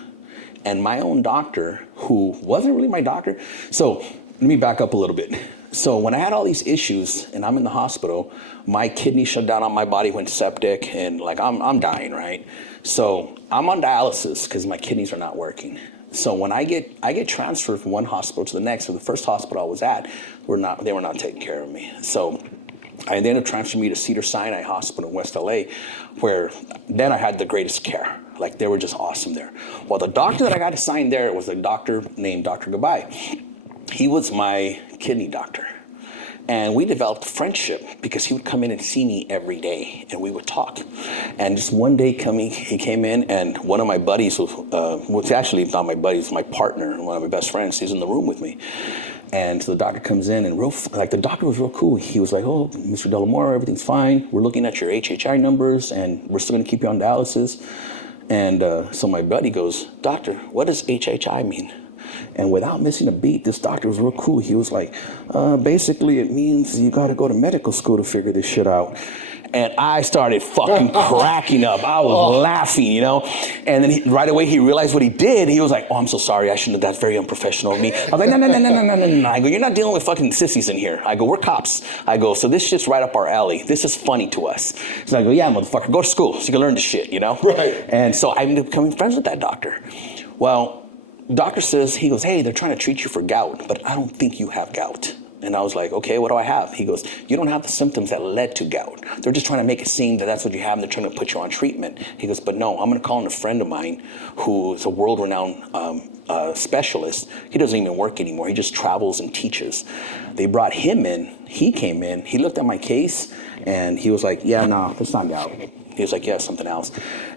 And my own doctor, who wasn't really my doctor. So let me back up a little bit. So when I had all these issues and I'm in the hospital, my kidney shut down on my body, went septic, and like I'm dying, right? So I'm on dialysis because my kidneys are not working. So when I get transferred from one hospital to the next, so the first hospital I was at, they were not taking care of me. So I ended up transferring me to Cedars-Sinai Hospital in West LA, where then I had the greatest care. Like, they were just awesome there. Well, the doctor that I got assigned there was a doctor named Dr. Goodbye. He was my kidney doctor. And we developed a friendship because he would come in and see me every day and we would talk. And just one day he came in, and one of my buddies was actually not my buddy, it's my partner, one of my best friends. He's in the room with me. And so the doctor comes in and the doctor was real cool. He was like, oh, Mr. De La Mora, everything's fine. We're looking at your HHI numbers and we're still gonna keep you on dialysis. And so my buddy goes, doctor, what does HHI mean? And without missing a beat, this doctor was real cool. He was like, basically it means you gotta go to medical school to figure this shit out. And I started fucking cracking up. I was laughing, you know? And then right away he realized what he did. He was like, oh, I'm so sorry. I shouldn't have. That's very unprofessional of me. I was like, no. I go, you're not dealing with fucking sissies in here. I go, we're cops. I go, so this shit's right up our alley. This is funny to us. So I go, yeah, motherfucker, go to school so you can learn this shit, you know? Right. And so I ended up becoming friends with that doctor. Well, doctor says, he goes, hey, they're trying to treat you for gout, but I don't think you have gout. And I was like, okay, what do I have? He goes, you don't have the symptoms that led to gout. They're just trying to make it seem that that's what you have, and they're trying to put you on treatment. He goes, but no, I'm going to call in a friend of mine who is a world-renowned specialist. He doesn't even work anymore. He just travels and teaches. They brought him in. He came in. He looked at my case, and he was like, yeah, no, that's not gout. He was like, yeah, something else.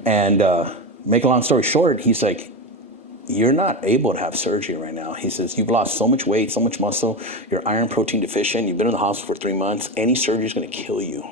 And make a long story short, he's like, you're not able to have surgery right now. He says, you've lost so much weight, so much muscle, you're iron protein deficient, you've been in the hospital for 3 months, any surgery is gonna kill you.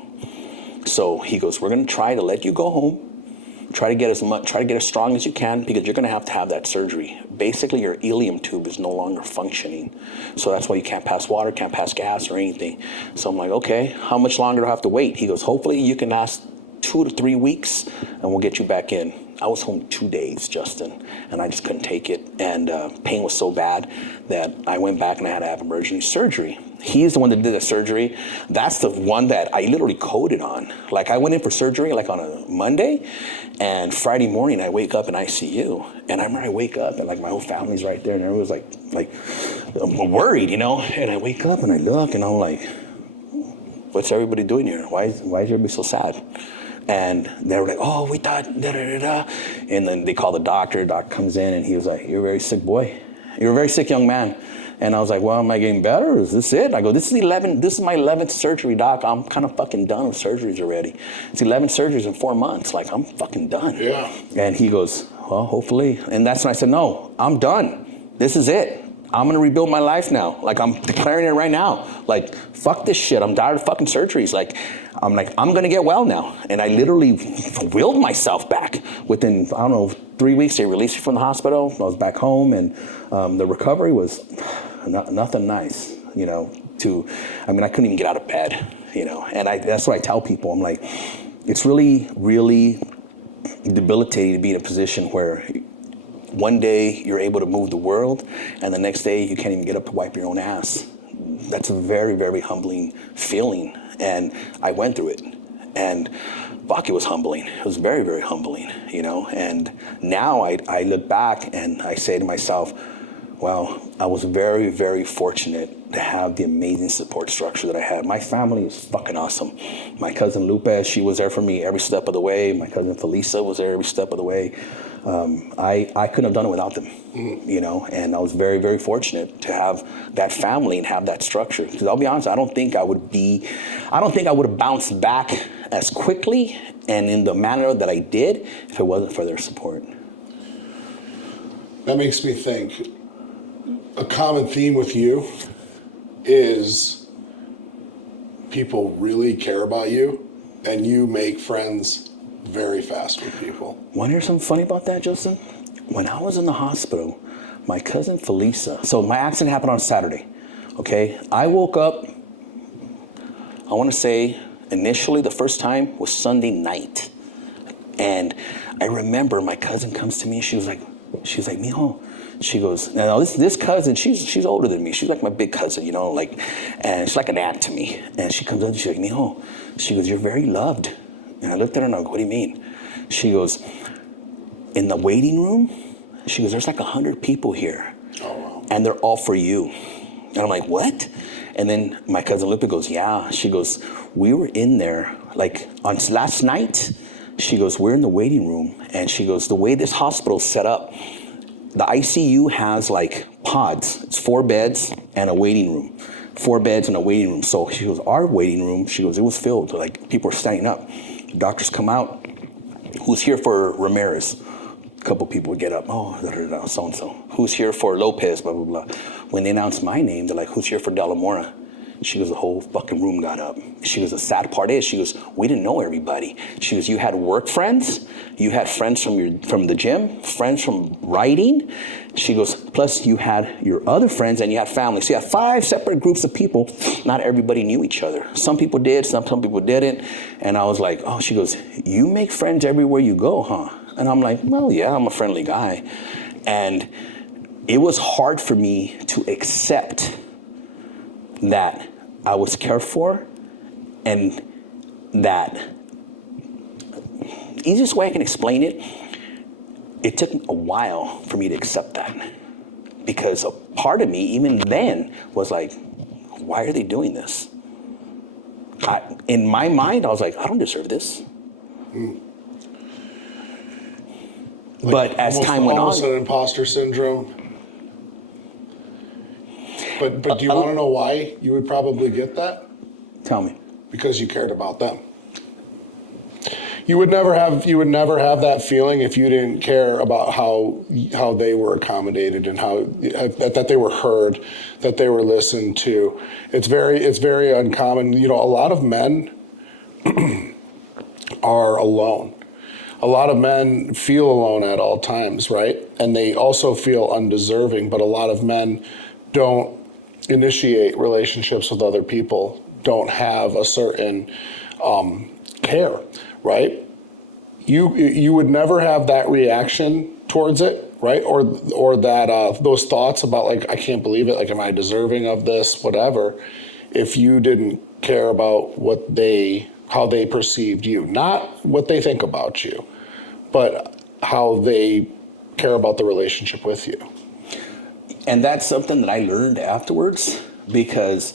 So he goes, we're gonna try to let you go home, try to get as strong as you can, because you're gonna have that surgery. Basically, your ileum tube is no longer functioning. So that's why you can't pass water, can't pass gas or anything. So I'm like, okay, how much longer do I have to wait? He goes, hopefully you can last 2 to 3 weeks and we'll get you back in. I was home 2 days, Justin, and I just couldn't take it. And pain was so bad that I went back and I had to have emergency surgery. He's the one that did the surgery. That's the one that I literally coded on. Like, I went in for surgery like on a Monday, and Friday morning I wake up in ICU. And I remember I wake up and like my whole family's right there, and everyone's like I'm worried, you know? And I wake up and I look and I'm like, what's everybody doing here? Why is everybody so sad? And they were like, oh, we thought da-da-da-da. And then they call the doctor. Doctor comes in and he was like, you're a very sick boy. You're a very sick young man. And I was like, well, am I getting better? Is this it? I go, this is my 11th surgery, doc. I'm kind of fucking done with surgeries already. It's 11 surgeries in 4 months. Like, I'm fucking done. Yeah. And he goes, well, hopefully. And that's when I said, no, I'm done. This is it. I'm gonna rebuild my life now. Like, I'm declaring it right now. Like, fuck this shit. I'm tired of fucking surgeries. I'm gonna get well now. And I literally willed myself back. Within, 3 weeks, they released me from the hospital. I was back home, and the recovery was nothing nice, you know, I couldn't even get out of bed, you know. And that's what I tell people. I'm like, it's really, really debilitating to be in a position where one day you're able to move the world, and the next day you can't even get up to wipe your own ass. That's a very, very humbling feeling. And I went through it. And fuck, it was humbling. It was very, very humbling, you know? And now I look back and I say to myself, well, I was very, very fortunate to have the amazing support structure that I had. My family is fucking awesome. My cousin Lupe, she was there for me every step of the way. My cousin Felisa was there every step of the way. I couldn't have done it without them, you know, and I was very, very fortunate to have that family and have that structure. Because I'll be honest, I don't think I would have bounced back as quickly and in the manner that I did if it wasn't for their support. That makes me think, a common theme with you is people really care about you, and you make friends very fast with people. Want to hear something funny about that, Justin? When I was in the hospital, my cousin Felisa, so my accident happened on Saturday, okay? I woke up, I want to say initially the first time was Sunday night. And I remember my cousin comes to me, she was like, mijo. She goes, now this cousin, she's older than me. She's like my big cousin, you know, like, and she's like an aunt to me. And she comes up and she's like, mijo, she goes, you're very loved. And I looked at her and I go, what do you mean? She goes, in the waiting room, she goes, there's like 100 people here. Oh, wow. And they're all for you. And I'm like, what? And then my cousin Lupe goes, yeah. She goes, we were in there, like on last night, she goes, we're in the waiting room. And she goes, the way this hospital's set up, the ICU has like pods. It's 4 beds and a waiting room. 4 beds and a waiting room. So she goes, our waiting room, she goes, it was filled. Like people were standing up. Doctors come out. Who's here for Ramirez? A couple people would get up. Oh, so-and-so. Who's here for Lopez? Blah, blah, blah. When they announced my name, they're like, who's here for De La Mora? She goes, the whole fucking room got up. She goes, the sad part is, she goes, we didn't know everybody. She goes, you had work friends, you had friends from the gym, friends from writing. She goes, plus you had your other friends and you had family. So you had 5 separate groups of people. Not everybody knew each other. Some people did, some people didn't. And I was like, oh, she goes, you make friends everywhere you go, huh? And I'm like, well, yeah, I'm a friendly guy. And it was hard for me to accept that I was cared for, and that, easiest way I can explain it, it took a while for me to accept that. Because a part of me, even then, was like, why are they doing this? In my mind, I was like, I don't deserve this. But as time went on, almost an imposter syndrome. But do you want to know why you would probably get that? Tell me. Because you cared about them. You would never have that feeling if you didn't care about how they were accommodated and how that they were heard, that they were listened to. It's very uncommon. You know, a lot of men are alone. A lot of men feel alone at all times, right? And they also feel undeserving, but a lot of men don't initiate relationships with other people, don't have a certain care, right? You would never have that reaction towards it, right? Or that those thoughts about like, I can't believe it, like, am I deserving of this, whatever, if you didn't care about how they perceived you, not what they think about you, but how they care about the relationship with you. And that's something that I learned afterwards, because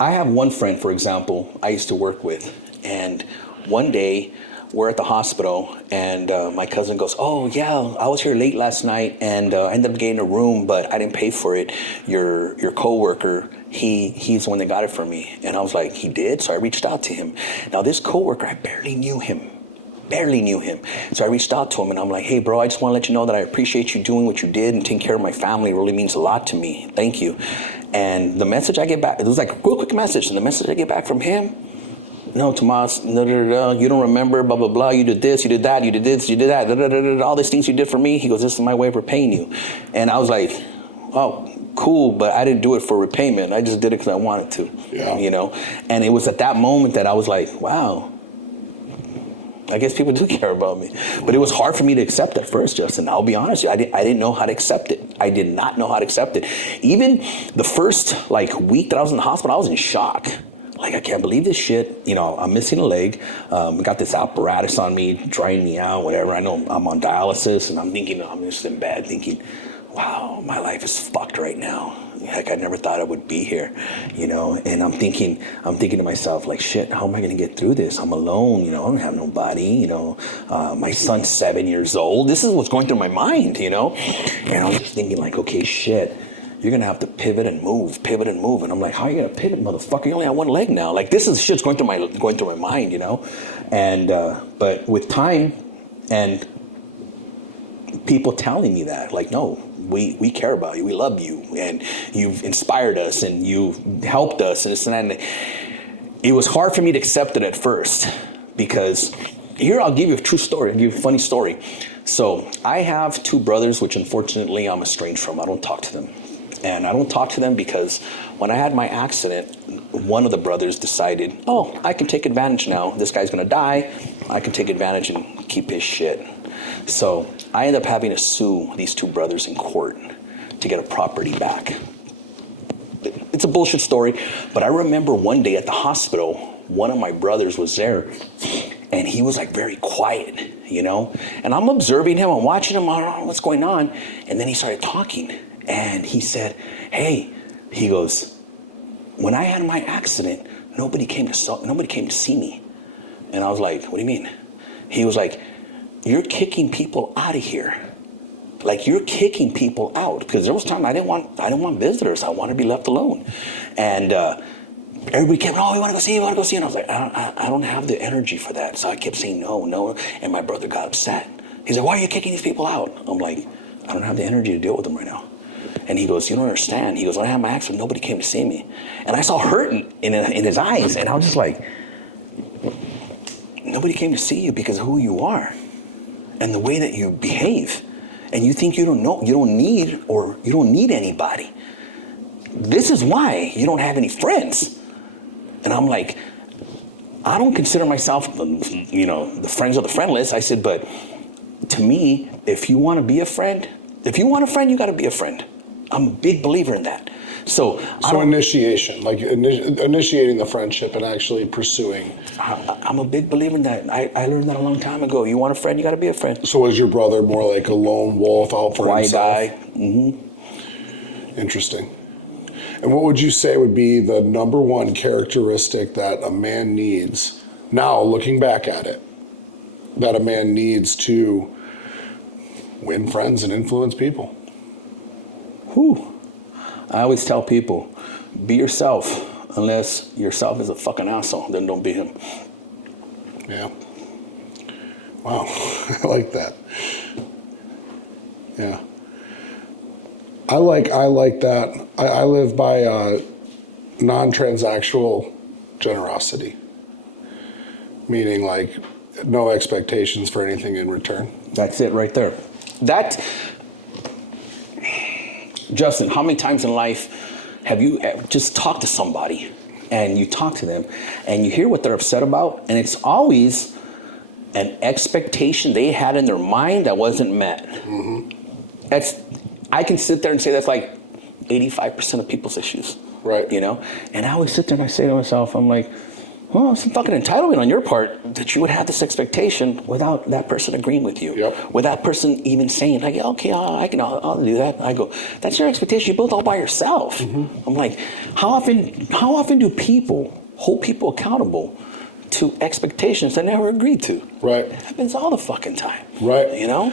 I have one friend, for example, I used to work with, and one day we're at the hospital and my cousin goes, oh yeah, I was here late last night and I ended up getting a room, but I didn't pay for it. Your coworker, he's the one that got it for me. And I was like, he did? So I reached out to him. Now this coworker, I barely knew him. So I reached out to him and I'm like, hey bro, I just want to let you know that I appreciate you doing what you did and taking care of my family. It really means a lot to me. Thank you. And the message I get back, it was like a real quick message. And the message I get back from him, no, Tomas, you don't remember, blah, blah, blah. You did this, you did that, you did this, you did that, all these things you did for me. He goes, this is my way of repaying you. And I was like, oh, cool, but I didn't do it for repayment. I just did it because I wanted to, you know? And it was at that moment that I was like, wow, I guess people do care about me. But it was hard for me to accept at first, Justin. I'll be honest with you. I didn't know how to accept it. I did not know how to accept it. Even the first week that I was in the hospital, I was in shock. Like, I can't believe this shit. You know, I'm missing a leg. I got this apparatus on me, drying me out, whatever. I know I'm on dialysis, and I'm thinking, I'm just in bed thinking, wow, my life is fucked right now. Heck, I never thought I would be here, you know? And I'm thinking to myself, like, shit, how am I gonna get through this? I'm alone, you know, I don't have nobody, you know? My son's 7 years old. This is what's going through my mind, you know? And I'm just thinking like, okay, shit. you're going to have to pivot and move. And I'm like, how are you going to pivot, motherfucker? You only have one leg now. Like, this is shit's going through my mind, you know? And, but with time and people telling me that, like, no, we care about you. We love you. And you've inspired us and you've helped us. And this and that. And it was hard for me to accept it at first because here, I'll give you a true story. I'll give you a funny story. So I have two brothers, which unfortunately I'm estranged from. I don't talk to them. And I don't talk to them because when I had my accident, one of the brothers decided, oh, I can take advantage now. This guy's going to die. I can take advantage and keep his shit. So I ended up having to sue these two brothers in court to get a property back. It's a bullshit story, but I remember one day at the hospital, one of my brothers was there, and he was like very quiet, you know? And I'm observing him, I'm watching him, I don't know what's going on. And then he started talking, and he said, hey, he goes, when I had my accident, nobody came to see me. And I was like, what do you mean? He was like, you're kicking people out of here. Like, you're kicking people out. Because there was time I didn't want visitors. I wanted to be left alone. And everybody kept, oh, we want to go see you, we want to go see you. And I was like, I don't have the energy for that. So I kept saying no. And my brother got upset. He's like, why are you kicking these people out? I'm like, I don't have the energy to deal with them right now. And he goes, you don't understand. He goes, when I had my accident, nobody came to see me. And I saw hurt in his eyes. And I was just like, nobody came to see you because of who you are and the way that you behave. And you think you don't need anybody. This is why you don't have any friends. And I'm like, I don't consider myself, the friends of the friendless. I said, but to me, if you want to be a friend, you got to be a friend. I'm a big believer in that. So initiation, like initiating the friendship and actually pursuing. I'm a big believer in that. I learned that a long time ago. You want a friend, you got to be a friend. So was your brother more like a lone wolf out for himself? White guy. Mm-hmm. Interesting. And what would you say would be the number one characteristic that a man needs, now looking back at it, that a man needs to win friends and influence people? Whew. I always tell people, be yourself. Unless yourself is a fucking asshole, then don't be him. Yeah. Wow. I like that. Yeah. I like that. I live by non-transactional generosity, meaning like no expectations for anything in return. That's it right there. Justin, how many times in life have you just talked to somebody and you talk to them and you hear what they're upset about, and it's always an expectation they had in their mind that wasn't met? Mm-hmm. I can sit there and say that's like 85% of people's issues. Right. You know? And I always sit there and I say to myself, I'm like, well, it's some fucking entitlement on your part that you would have this expectation without that person agreeing with you. Yep. With that person even saying, like, okay, I'll do that. I go, that's your expectation. You built all by yourself. Mm-hmm. I'm like, how often do people hold people accountable to expectations they never agreed to? Right. It happens all the fucking time. Right. You know?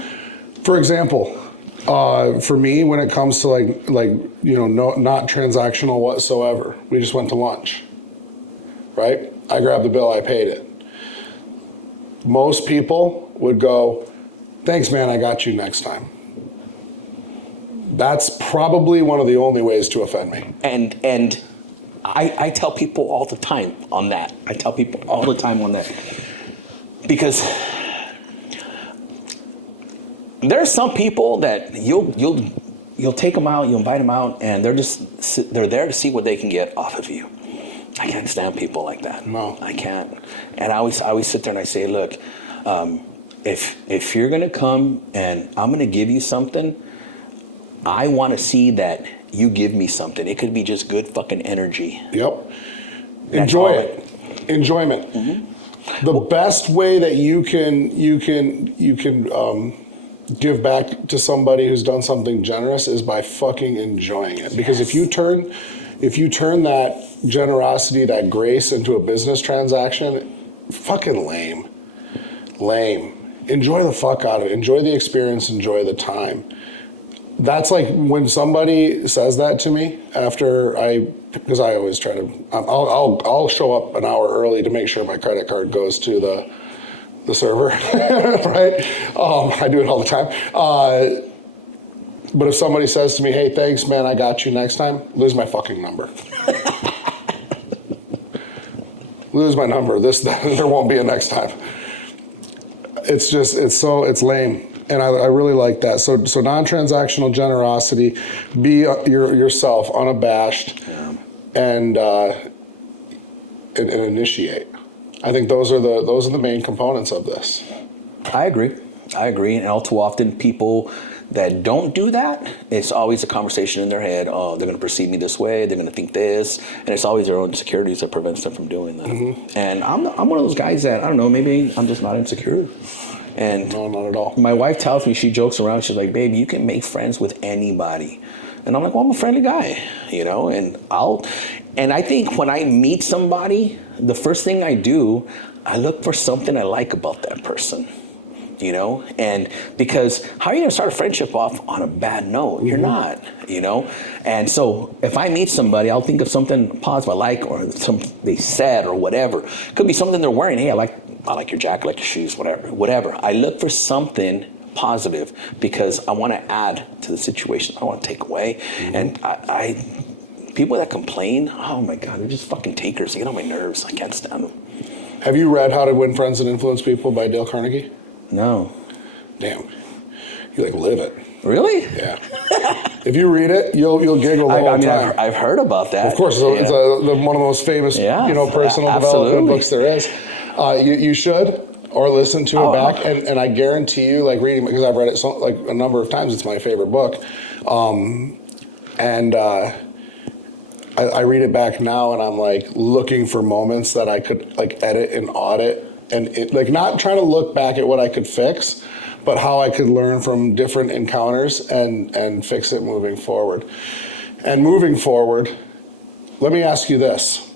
For example, for me, when it comes to not transactional whatsoever, we just went to lunch. Right? I grabbed the bill, I paid it. Most people would go, thanks, man, I got you next time. That's probably one of the only ways to offend me. And I tell people all the time on that. Because there are some people that you'll take them out, you'll invite them out, and they're there to see what they can get off of you. I can't stand people like that. No, I can't. And I always sit there and I say, look, if you're gonna come and I'm gonna give you something, I want to see that you give me something. It could be just good fucking energy. Yep. Enjoy it. Enjoyment. Mm-hmm. The best way that you can give back to somebody who's done something generous is by fucking enjoying it. Because if you turn that generosity, that grace into a business transaction, fucking lame. Enjoy the fuck out of it. Enjoy the experience. Enjoy the time. That's like when somebody says that to me because I always try to, I'll show up an hour early to make sure my credit card goes to the server, right? I do it all the time. But if somebody says to me, hey, thanks, man, I got you next time, lose my fucking number. Lose my number. There won't be a next time. It's lame. And I really like that. So non-transactional generosity, be yourself, unabashed, and initiate. I think those are the main components of this. I agree. And all too often, people that don't do that, it's always a conversation in their head. Oh, they're going to perceive me this way. They're going to think this, and it's always their own insecurities that prevents them from doing that. Mm-hmm. And I'm one of those guys that I don't know. Maybe I'm just not insecure. And no, not at all. My wife tells me, she jokes around, she's like, babe, you can make friends with anybody. And I'm like, well, I'm a friendly guy, and I think when I meet somebody, the first thing I do, I look for something I like about that person, and because how are you going to start a friendship off on a bad note? You're not, and so if I meet somebody, I'll think of something positive I like, or something they said, or whatever. It could be something they're wearing. Hey, I like your jacket, I like your shoes, whatever. I look for something positive because I want to add to the situation. I don't want to take away. Mm-hmm. And I people that complain, oh my God, they're just fucking takers. They get on my nerves. I can't stand them. Have you read How to Win Friends and Influence People by Dale Carnegie? No. Damn. You live it. Really? Yeah. If you read it, you'll giggle the whole time. I've heard about that. Of course, it's one of the most famous, personal development books there is. You should, or listen to it back, and I guarantee you, reading, because I've read it a number of times, it's my favorite book, I read it back now, and I'm looking for moments that I could edit and audit, and not trying to look back at what I could fix, but how I could learn from different encounters and fix it moving forward. And moving forward, let me ask you this.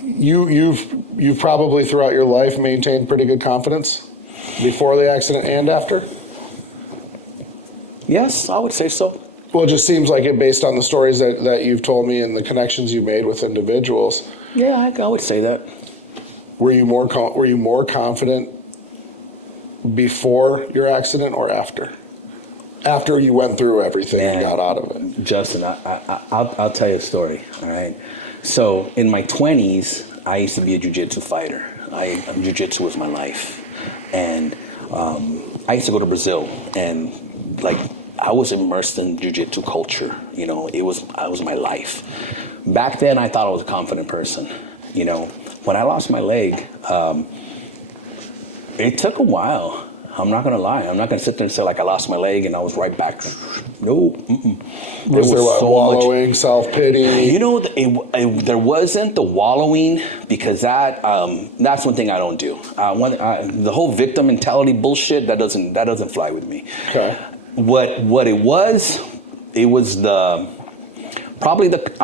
You've probably throughout your life maintained pretty good confidence before the accident and after? Yes, I would say so. Well, it just seems like it based on the stories that you've told me and the connections you've made with individuals. Yeah, I would say that. Were you more confident before your accident or after? After you went through everything and got out of it. Justin, I'll tell you a story, all right? So in my 20s, I used to be a jiu-jitsu fighter. Jiu-jitsu was my life. And I used to go to Brazil, and I was immersed in jiu-jitsu culture. It was my life. Back then, I thought I was a confident person. When I lost my leg, it took a while. I'm not going to lie. I'm not going to sit there and say I lost my leg and I was right back. No. Was there wallowing, self-pity? There wasn't the wallowing, because that's one thing I don't do. The whole victim mentality bullshit, that doesn't fly with me. Okay. What it was I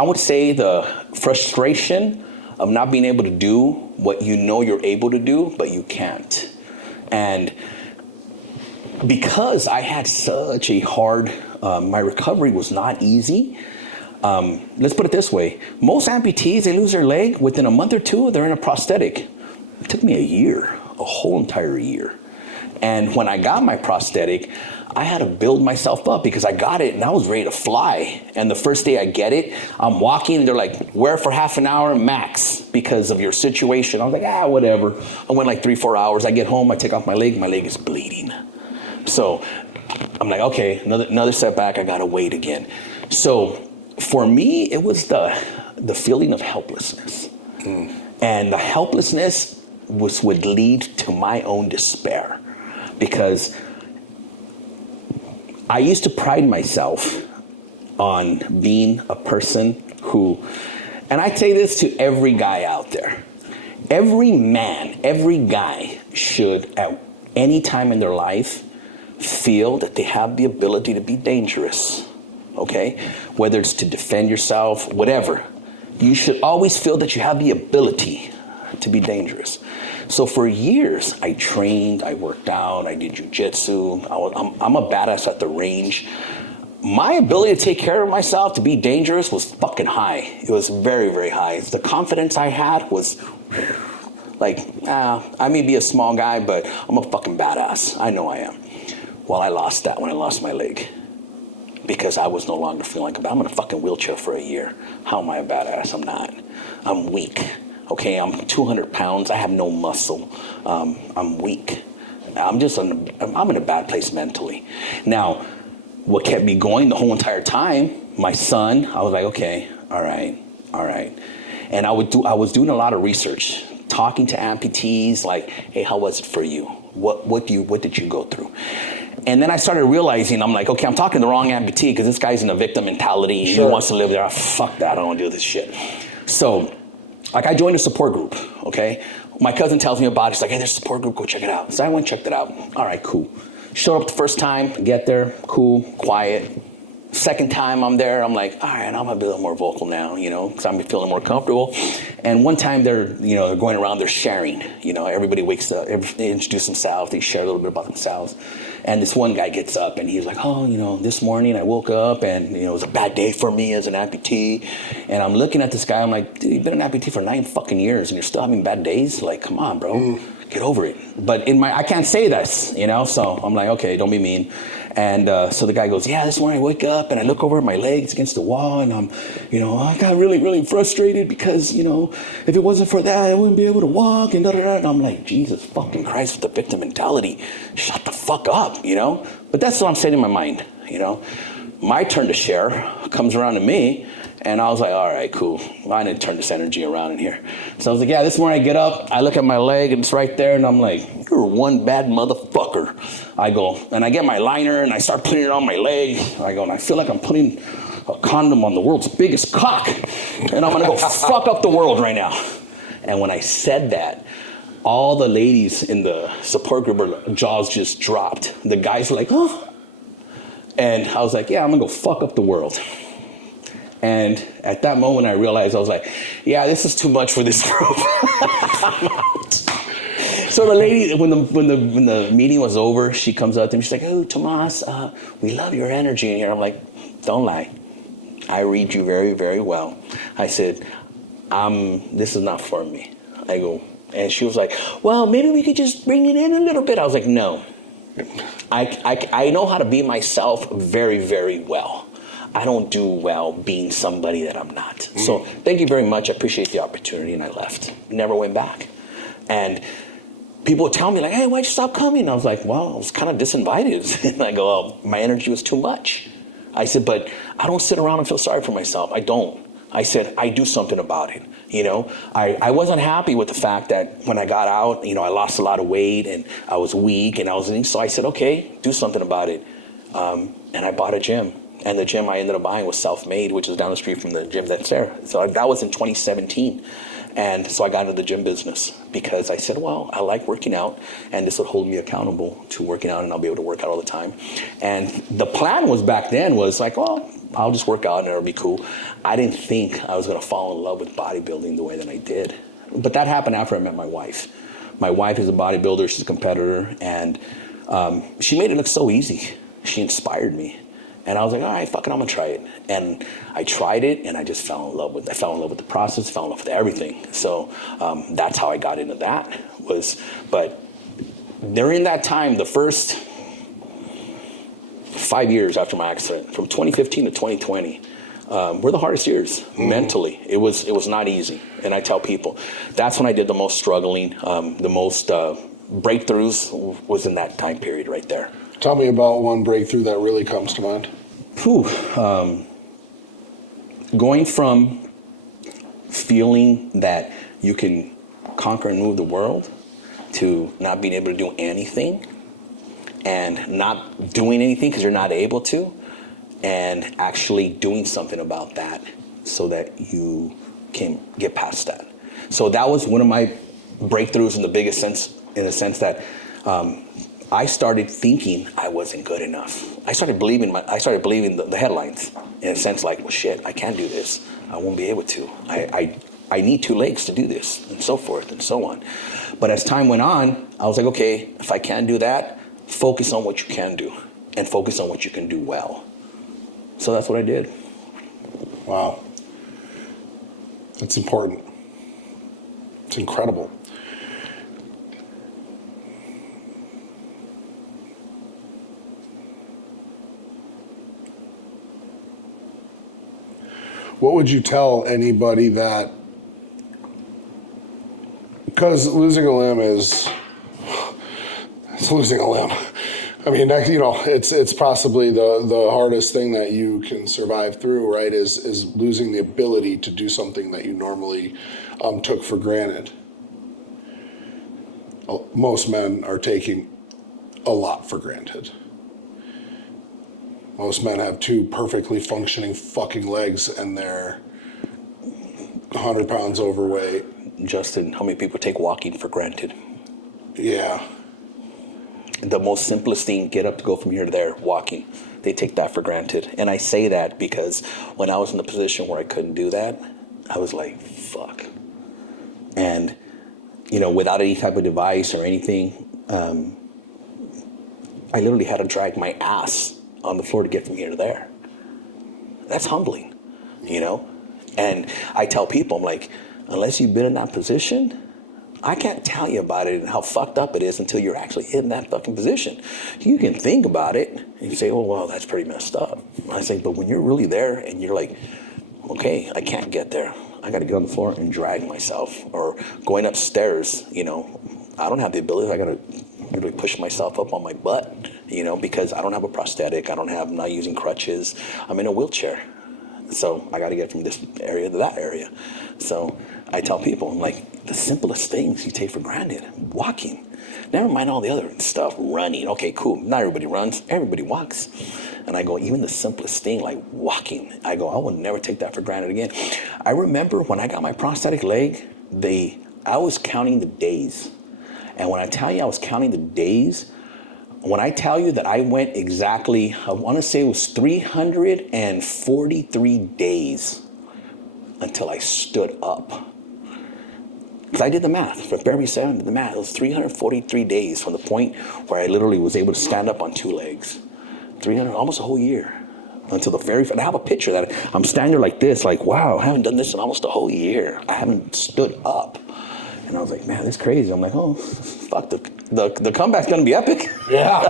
would say the frustration of not being able to do what you're able to do, but you can't. And because I had such a hard, my recovery was not easy. Let's put it this way. Most amputees, they lose their leg. Within a month or two, they're in a prosthetic. It took me a year, a whole entire year. And when I got my prosthetic, I had to build myself up because I got it and I was ready to fly. And the first day I get it, I'm walking and they're like, wear it for half an hour max because of your situation. I was like, whatever. I went 3-4 hours. I get home, I take off my leg is bleeding. So I'm like, okay, another setback, I gotta wait again. So for me, it was the feeling of helplessness. And the helplessness would lead to my own despair, because I used to pride myself on being a person who, and I say this to every guy out there, every man, every guy should at any time in their life feel that they have the ability to be dangerous, okay? Whether it's to defend yourself, whatever. You should always feel that you have the ability to be dangerous. So for years, I trained, I worked out, I did jiu-jitsu. I'm a badass at the range. my ability to take care of myself, to be dangerous, was fucking high. It was very, very high. The confidence I had was like, I may be a small guy, but I'm a fucking badass. I know I am. Well, I lost that when I lost my leg, because I was no longer feeling like I'm in a fucking wheelchair for a year. How am I a badass? I'm not. I'm weak. Okay, I'm 200 pounds. I have no muscle. I'm weak. I'm in a bad place mentally. Now, what kept me going the whole entire time, my son, I was like, okay, all right. And I was doing a lot of research, talking to amputees, like, hey, how was it for you? What did you go through? And then I started realizing, I'm like, okay, I'm talking to the wrong amputee, because this guy's in a victim mentality. Sure. He wants to live there. Fuck that, I don't want to do this shit. So, like, I joined a support group, okay? My cousin tells me about it. She's like, hey, there's a support group, go check it out. So I went and checked it out. All right, cool. Showed up the first time, get there, cool, quiet. Second time I'm there, I'm like, all right, I'm gonna be a little more vocal now, because I'm feeling more comfortable. And one time they're going around, they're sharing. Everybody wakes up, they introduce themselves, they share a little bit about themselves. And this one guy gets up and he's like, this morning I woke up and it was a bad day for me as an amputee. And I'm looking at this guy, I'm like, dude, you've been an amputee for 9 fucking years and you're still having bad days? Like, come on, bro. Get over it. But I can't say this, so I'm like, okay, don't be mean. And so the guy goes, yeah, this morning I wake up and I look over at my legs against the wall and I got really, really frustrated because, if it wasn't for that, I wouldn't be able to walk and da-da-da. And I'm like, Jesus fucking Christ, with the victim mentality, shut the fuck up, But that's what I'm saying in my mind, My turn to share comes around to me. And I was like, all right, cool. I need to turn this energy around in here. So I was like, yeah, this morning I get up, I look at my leg, and it's right there, and I'm like, you're one bad motherfucker. I go, and I get my liner, and I start putting it on my leg. I go, and I feel like I'm putting a condom on the world's biggest cock, and I'm going to go fuck up the world right now. And when I said that, all the ladies in the support group, jaws just dropped. The guys were like, oh. And I was like, yeah, I'm going to go fuck up the world. And at that moment, I realized, I was like, yeah, this is too much for this group. So the lady, when the meeting was over, she comes up to me, she's like, oh, Tomas, we love your energy in here. I'm like, don't lie. I read you very, very well. I said, this is not for me. I go, and she was like, well, maybe we could just bring it in a little bit. I was like, no. I know how to be myself very, very well. I don't do well being somebody that I'm not. So thank you very much. I appreciate the opportunity, and I left. Never went back. And people would tell me, like, hey, why'd you stop coming? And I was like, well, I was kind of disinvited. And I go, oh, my energy was too much. I said, but I don't sit around and feel sorry for myself. I don't. I said, I do something about it. I wasn't happy with the fact that when I got out, I lost a lot of weight and I was weak and so I said, okay, do something about it. And I bought a gym. And the gym I ended up buying was self-made, which is down the street from the gym that's there. So that was in 2017. And so I got into the gym business because I said, well, I like working out, and this would hold me accountable to working out, and I'll be able to work out all the time. And the plan was back then was like, well, I'll just work out and it'll be cool. I didn't think I was going to fall in love with bodybuilding the way that I did. But that happened after I met my wife. My wife is a bodybuilder. She's a competitor. And she made it look so easy. She inspired me. And I was like, all right, fuck it, I'm gonna try it. And I tried it, and I just fell in love with it. I fell in love with the process, fell in love with everything. So that's how I got into that. But during that time, the first 5 years after my accident, from 2015 to 2020, were the hardest years mentally. It was not easy. And I tell people, that's when I did the most struggling, the most breakthroughs was in that time period right there. Tell me about one breakthrough that really comes to mind. Going from feeling that you can conquer and move the world to not being able to do anything and not doing anything because you're not able to, and actually doing something about that so that you can get past that. So that was one of my breakthroughs in the biggest sense, in the sense that I started thinking I wasn't good enough. I started believing the headlines in a sense like, well, shit, I can't do this. I won't be able to. I need 2 legs to do this, and so forth and so on. But as time went on, I was like, okay, if I can't do that, focus on what you can do and focus on what you can do well. So that's what I did. Wow. That's important. It's incredible. What would you tell anybody that, because losing a limb it's losing a limb. I mean, it's possibly the hardest thing that you can survive through, right? Is losing the ability to do something that you normally took for granted. Most men are taking a lot for granted. Most men have 2 perfectly functioning fucking legs and they're 100 pounds overweight. Justin, how many people take walking for granted? Yeah. The most simplest thing, get up to go from here to there, walking. They take that for granted. And I say that because when I was in the position where I couldn't do that, I was like, fuck. And, without any type of device or anything, I literally had to drag my ass on the floor to get from here to there. That's humbling, And I tell people, I'm like, unless you've been in that position, I can't tell you about it and how fucked up it is until you're actually in that fucking position. You can think about it and you say, oh, well, that's pretty messed up. I say, but when you're really there and you're like, okay, I can't get there. I got to get on the floor and drag myself. Or going upstairs, I don't have the ability. I got to really push myself up on my butt, because I don't have a prosthetic. I'm not using crutches. I'm in a wheelchair. So I got to get from this area to that area. So I tell people, I'm like, the simplest things you take for granted. Walking. Never mind all the other stuff. Running. Okay, cool. Not everybody runs. Everybody walks. And I go, even the simplest thing like walking, I go, I will never take that for granted again. I remember when I got my prosthetic leg, I was counting the days. And when I tell you I was counting the days, when I tell you that I went exactly, I want to say it was 343 days until I stood up. Because I did the math. For Barry 7, I did the math. It was 343 days from the point where I literally was able to stand up on 2 legs. Almost a whole year. Until the very, and I have a picture that I'm standing there like this, like, wow, I haven't done this in almost a whole year. I haven't stood up. And I was like, man, this is crazy. I'm like, oh, fuck, the comeback's going to be epic. Yeah.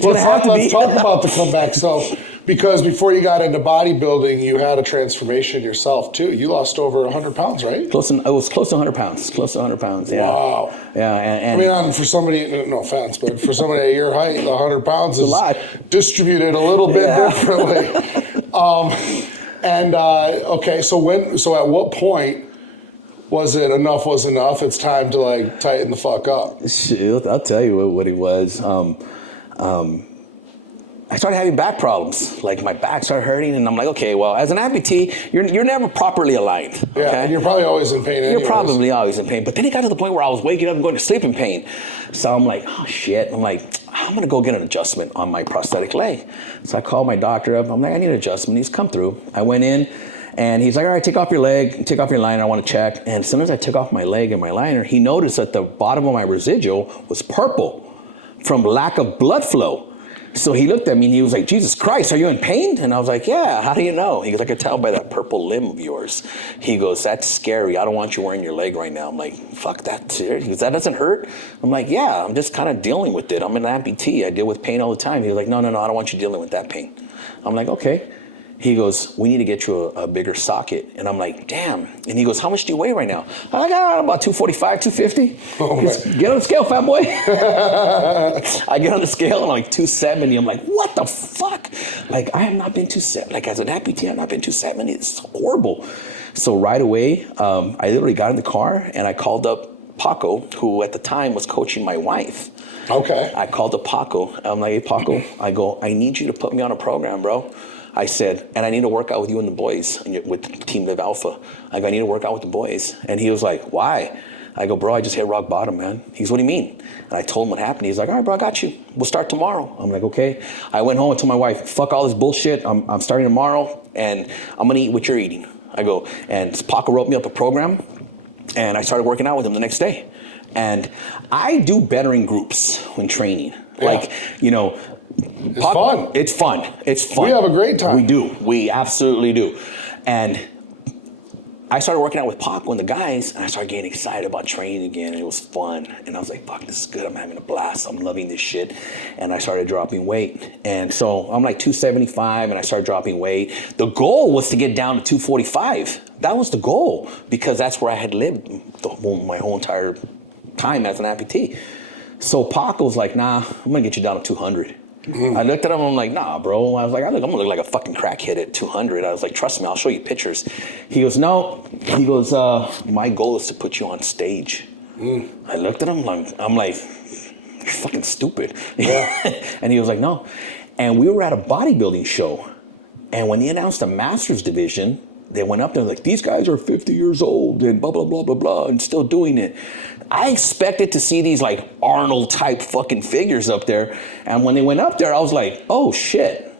Let's talk about the comeback. So, because before you got into bodybuilding, you had a transformation yourself, too. You lost over 100 pounds, right? It was close to 100 pounds. Close to 100 pounds, yeah. Wow. Yeah, and for somebody, no offense, but for somebody at your height, 100 pounds is a lot. Distributed a little bit differently. Okay, so at what point was it enough was enough? It's time to tighten the fuck up. Shoot, I'll tell you what it was. I started having back problems. Like my back started hurting, and I'm like, okay, well, as an amputee, you're never properly aligned. Okay? Yeah, and you're probably always in pain. You're probably always in pain. But then it got to the point where I was waking up and going to sleep in pain. So I'm like, oh shit. I'm like, I'm gonna go get an adjustment on my prosthetic leg. So I called my doctor up. I'm like, I need an adjustment. He's come through. I went in. And he's like, all right, take off your leg, take off your liner, I want to check. And as soon as I took off my leg and my liner, he noticed that the bottom of my residual was purple from lack of blood flow. So he looked at me and he was like, Jesus Christ, are you in pain? And I was like, yeah, how do you know? He goes, I could tell by that purple limb of yours. He goes, that's scary. I don't want you wearing your leg right now. I'm like, fuck that. He goes, that doesn't hurt? I'm like, yeah, I'm just kind of dealing with it. I'm an amputee. I deal with pain all the time. He was like, no, I don't want you dealing with that pain. I'm like, okay. He goes, we need to get you a bigger socket. And I'm like, damn. And he goes, how much do you weigh right now? I got about 245, 250. Oh, get on the scale, fat boy. I get on the scale and I'm like 270. I'm like, what the fuck? Like, I have not been 270. Like, as an amputee, I've not been 270. It's horrible. So right away, I literally got in the car and I called up Paco, who at the time was coaching my wife. Okay. I called up Paco. I'm like, hey, Paco, I go, I need you to put me on a program, bro. I said, and I need to work out with you and the boys, with Team Live Alpha. I go, I need to work out with the boys. And he was like, why? I go, bro, I just hit rock bottom, man. He's, what do you mean? And I told him what happened. He's like, all right, bro, I got you. We'll start tomorrow. I'm like, okay. I went home and told my wife, fuck all this bullshit. I'm starting tomorrow, and I'm going to eat what you're eating. I go, and Paco wrote me up a program, and I started working out with him the next day. And I do better in groups when training. Like, you know, it's fun. It's fun. It's fun. We have a great time. We do. We absolutely do. And I started working out with Paco and the guys, and I started getting excited about training again, and it was fun. And I was like, fuck, this is good. I'm having a blast. I'm loving this shit. And I started dropping weight. And so I'm like 275, and I started dropping weight. The goal was to get down to 245. That was the goal, because that's where I had lived my whole entire time as an amputee. So Paco was like, nah, I'm going to get you down to 200. I looked at him, I'm like, nah, bro. I was like, I'm gonna look like a fucking crackhead at 200. I was like, trust me, I'll show you pictures. He goes, no. He goes, my goal is to put you on stage. I looked at him, I'm like, you're fucking stupid. Yeah. And he was like, no. And we were at a bodybuilding show. And when they announced the Masters division, they went up there like, these guys are 50 years old and blah, blah, blah, blah, blah, and still doing it. I expected to see these like Arnold type fucking figures up there. And when they went up there, I was like, oh shit,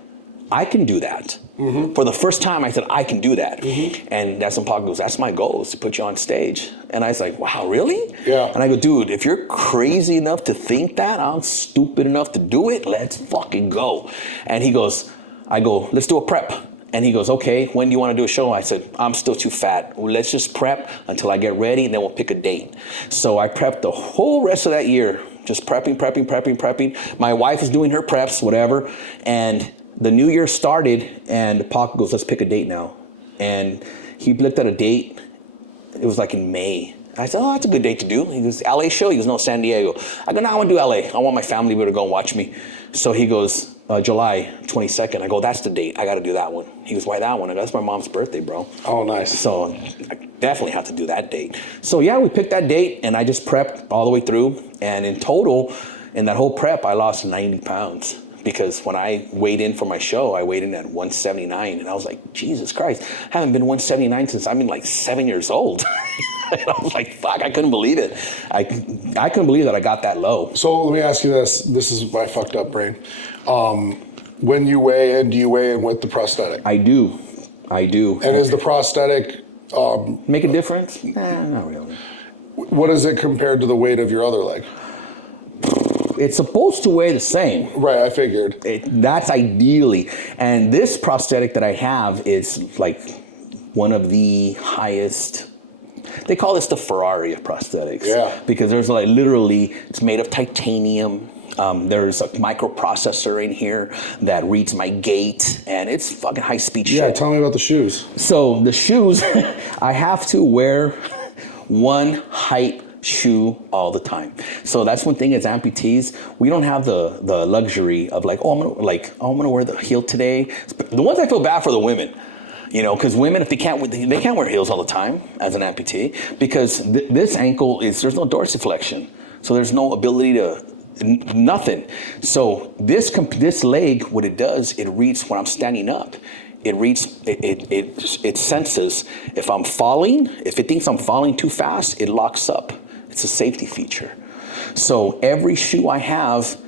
I can do that. For the first time, I said, I can do that. And that's when Paco goes, that's my goal, is to put you on stage. And I was like, wow, really? Yeah. And I go, dude, if you're crazy enough to think that, I'm stupid enough to do it, let's fucking go. And he goes, I go, let's do a prep. And he goes, okay, when do you want to do a show? I said, I'm still too fat. Well, let's just prep until I get ready, and then we'll pick a date. So I prepped the whole rest of that year, just prepping. My wife is doing her preps, whatever. And the new year started, and Paco goes, let's pick a date now. And he looked at a date. It was like in May. I said, oh, that's a good date to do. He goes, LA show? He goes, no, San Diego. I go, no, I want to do LA. I want my family to go and watch me. So he goes, July 22nd. I go, that's the date. I got to do that one. He goes, why that one? I go, that's my mom's birthday, bro. Oh, nice. So I definitely have to do that date. So yeah, we picked that date, and I just prepped all the way through. And in total, in that whole prep, I lost 90 pounds. Because when I weighed in for my show, I weighed in at 179. And I was like, Jesus Christ, I haven't been 179 since I'm like 7 years old. And I was like, fuck, I couldn't believe it. I couldn't believe that I got that low. So let me ask you this. This is my fucked up brain. When you weigh in, do you weigh in with the prosthetic? I do. And is the prosthetic... make a difference? Nah, not really. What is it compared to the weight of your other leg? It's supposed to weigh the same. Right, I figured. That's ideally. And this prosthetic that I have is like one of the highest. They call this the Ferrari of prosthetics. Yeah. Because there's like literally, it's made of titanium. There's a microprocessor in here that reads my gait, and it's fucking high speed shit. Yeah, tell me about the shoes. So the shoes, I have to wear one height shoe all the time. So that's one thing as amputees, we don't have the luxury of like, I'm gonna wear the heel today. The ones I feel bad for the women, you know, because women, if they can't wear heels all the time as an amputee, because this ankle there's no dorsiflexion, so there's no ability to nothing. So this leg, what it does, it reads when I'm standing up. It senses if I'm falling. If it thinks I'm falling too fast, it locks up. It's a safety feature. So every shoe I have,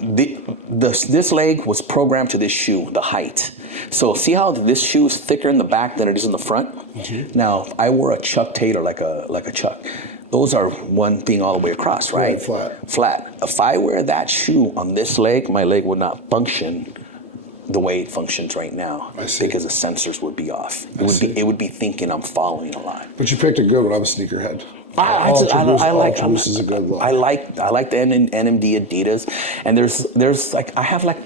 this leg was programmed to this shoe, the height. So see how this shoe is thicker in the back than it is in the front? Mm-hmm. Now, if I wore a Chuck Taylor, like a Chuck, those are one thing all the way across, right? Flat. If I wear that shoe on this leg, my leg would not function the way it functions right now. I see. Because the sensors would be off. It would be thinking I'm following a lot. But you picked a good one. I'm a sneakerhead. I like is a good look. I like the NMD Adidas, and there's like I have like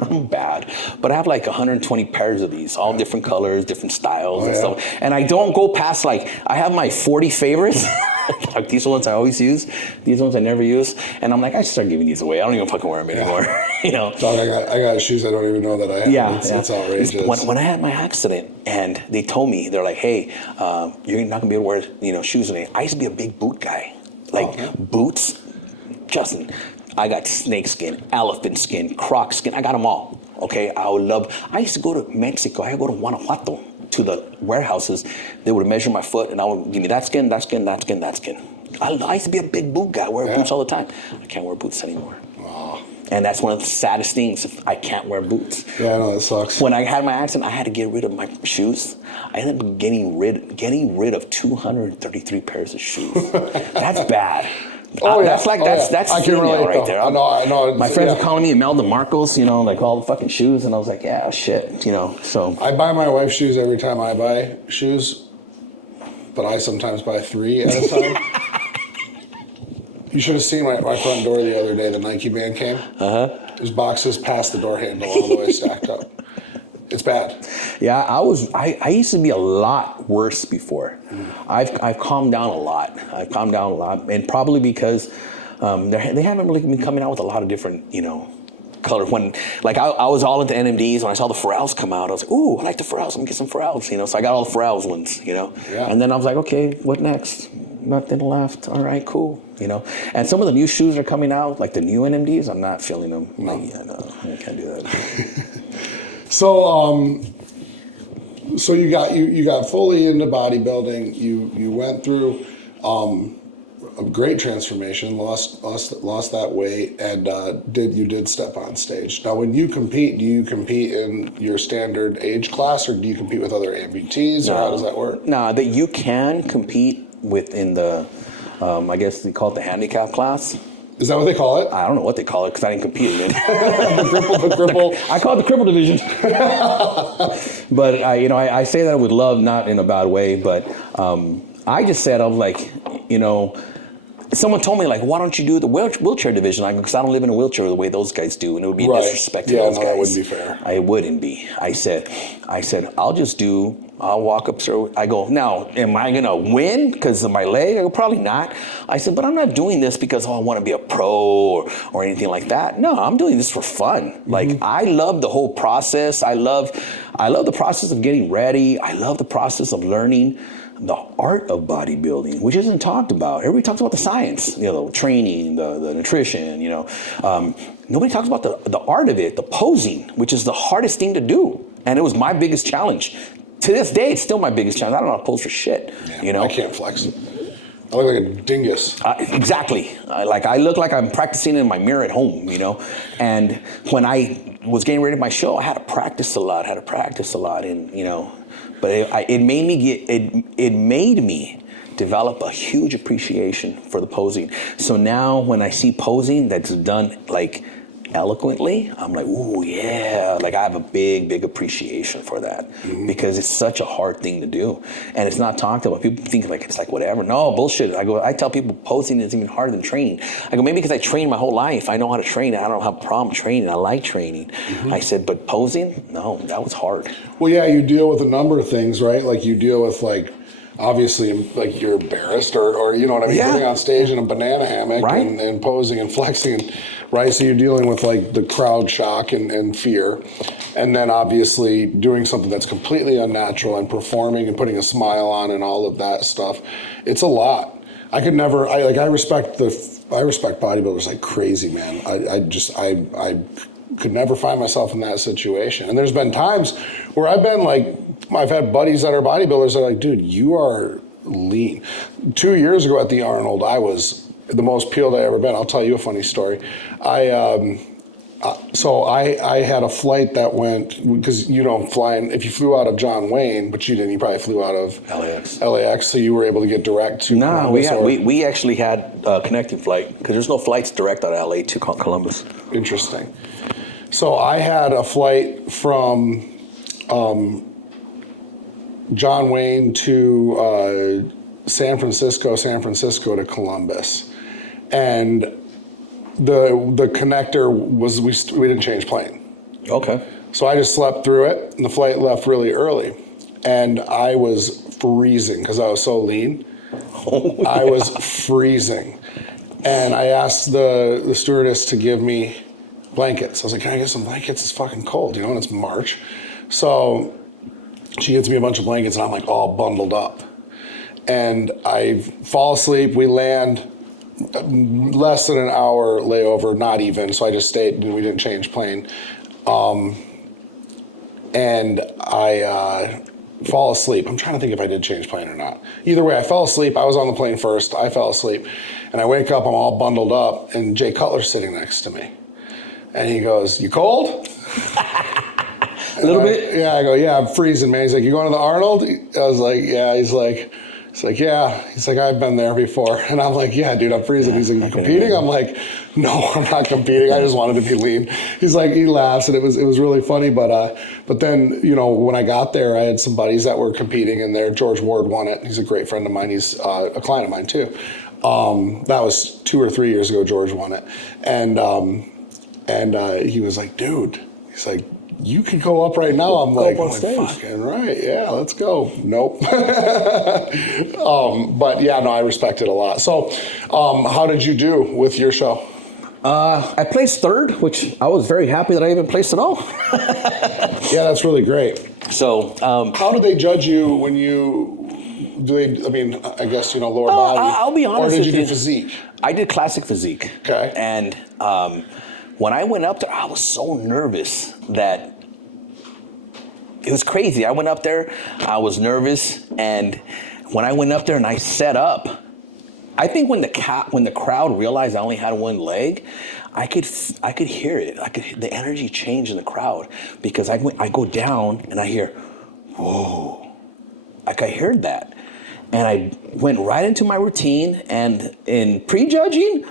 I'm bad, but I have like 120 pairs of these, all different colors, different styles and stuff. And I don't go past like I have my 40 favorites. Like these ones I always use, these ones I never use, and I'm like I should start giving these away. I don't even fucking wear them anymore. You know. Dog, I got shoes I don't even know that I have. Yeah, it's outrageous. When I had my accident, and they told me they're like, hey, you're not gonna be able to wear shoes today. I used to be a big boot guy, boots. Justin, I got snake skin, elephant skin, croc skin. I got them all. Okay, I used to go to Mexico. I would go to Guanajuato to the warehouses. They would measure my foot, and I would give me that skin, that skin, that skin, that skin. I used to be a big boot guy, wear boots all the time. I can't wear boots anymore. Oh. And that's one of the saddest things. If I can't wear boots. Yeah, I know, that sucks. When I had my accident, I had to get rid of my shoes. I ended up getting rid of 233 pairs of shoes. That's bad. Oh, yeah. That's I can female relate, right though. there. I know. My friends are calling me Imelda Marcos, like all the fucking shoes, and I was like, yeah, shit, so. I buy my wife shoes every time I buy shoes, but I sometimes buy 3 at a time. You should have seen my front door the other day. The Nike van came. There's boxes past the door handle all the way stacked up. It's bad. Yeah, I used to be a lot worse before. I've calmed down a lot. And probably because they haven't really been coming out with a lot of different, colors. When I was all into NMDs, when I saw the Pharrells come out, I was like, ooh, I like the Pharrells. Let me get some Pharrells, So I got all the Pharrells ones, Yeah. And then I was like, okay, what next? Nothing left. All right, cool. And some of the new shoes are coming out, like the new NMDs. I'm not feeling them. No. I can't do that. So you got fully into bodybuilding. You went through a great transformation, lost that weight, and you did step on stage. Now, when you compete, do you compete in your standard age class, or do you compete with other amputees, or how does that work? No, that you can compete within the, I guess they call it the handicap class. Is that what they call it? I don't know what they call it because I didn't compete in it. the cripple. I call it the cripple division. But I say that with love, not in a bad way. But I just said, I was like, someone told me, like, why don't you do the wheelchair division? Because I don't live in a wheelchair the way those guys do, and it would be disrespect to those guys. That wouldn't be fair. I wouldn't be. I said, I'll walk up there. I go, now, am I going to win because of my leg? I go, probably not. I said, but I'm not doing this because, I want to be a pro or anything like that. No, I'm doing this for fun. Mm-hmm. Like, I love the whole process. I love the process of getting ready. I love the process of learning the art of bodybuilding, which isn't talked about. Everybody talks about the science, the training, the nutrition, Nobody talks about the art of it, the posing, which is the hardest thing to do. And it was my biggest challenge. To this day, it's still my biggest challenge. I don't know how to pose for shit, I can't flex. I look like a dingus. Exactly. I look like I'm practicing in my mirror at home, And when I was getting ready for my show, I had to practice a lot, and, but it made me develop a huge appreciation for the posing. So now when I see posing that's done eloquently, I'm like, ooh, yeah. I have a big appreciation for that because it's such a hard thing to do. And it's not talked about. People think it's whatever. No, bullshit. I tell people posing is even harder than training. I go, maybe because I trained my whole life. I know how to train. I don't have a problem training. I like training. I said, but posing? No, that was hard. Well, yeah, you deal with a number of things, right? You deal with obviously, you're embarrassed or you know what I mean, getting on stage in a banana hammock, right, and posing and flexing, right? So you're dealing with the crowd shock and fear, and then obviously doing something that's completely unnatural and performing and putting a smile on and all of that stuff. It's a lot. I could never. I respect bodybuilders like crazy, man. I could never find myself in that situation. And there's been times where I've had buddies that are bodybuilders that are like, dude, you are lean. 2 years ago at the Arnold, I was the most peeled I ever been. I'll tell you a funny story. I had a flight that went, because if you flew out of John Wayne, but you didn't, you probably flew out of LAX, so you were able to get direct to Columbus. No, we actually had a connecting flight, because there's no flights direct out of LA to Columbus. Interesting. So I had a flight from John Wayne to San Francisco to Columbus. And the connector was, we didn't change plane. Okay. So I just slept through it, and the flight left really early. And I was freezing because I was so lean. Oh, I was freezing. And I asked the stewardess to give me blankets. I was like, can I get some blankets? It's fucking cold, and it's March. So she gets me a bunch of blankets, and I'm all bundled up. And I fall asleep. We land less than an hour layover, not even. So I just stayed, and we didn't change plane. And I fall asleep. I'm trying to think if I did change plane or not. Either way, I fell asleep. I was on the plane first. I fell asleep. And I wake up, I'm all bundled up, and Jay Cutler's sitting next to me. And he goes, you cold? A little bit? Yeah, I go, yeah, I'm freezing, man. He's like, you going to the Arnold? I was like, yeah. He's like, He's like, yeah. He's like, I've been there before. And I'm like, yeah, dude, I'm freezing. He's like, you competing? I'm like, no, I'm not competing. I just wanted to be lean. He's like, he laughs, and it was really funny. But then, you know, when I got there, I had some buddies that were competing in there. George Ward won it. He's a great friend of mine. He's a client of mine too. That was 2 or 3 years ago. George won it, and he was like, dude, he's like, you could go up right now. I'm like, fucking right, yeah, let's go. Nope. But yeah, no, I respect it a lot. So, how did you do with your show? I placed third, which I was very happy that I even placed at all. Yeah, that's really great. So, how do they judge you when you? Do they? I mean, I guess, you know, lower body. I'll be honest. Or did you with do physique? I did classic physique. Okay. And when I went up there, I was so nervous that it was crazy. I went up there, I was nervous, and when I went up there and I set up, I think when the crowd realized I only had one leg, I could hear it. The energy change in the crowd, because I go down and I hear, whoa, like I heard that. And I went right into my routine, and in pre-judging,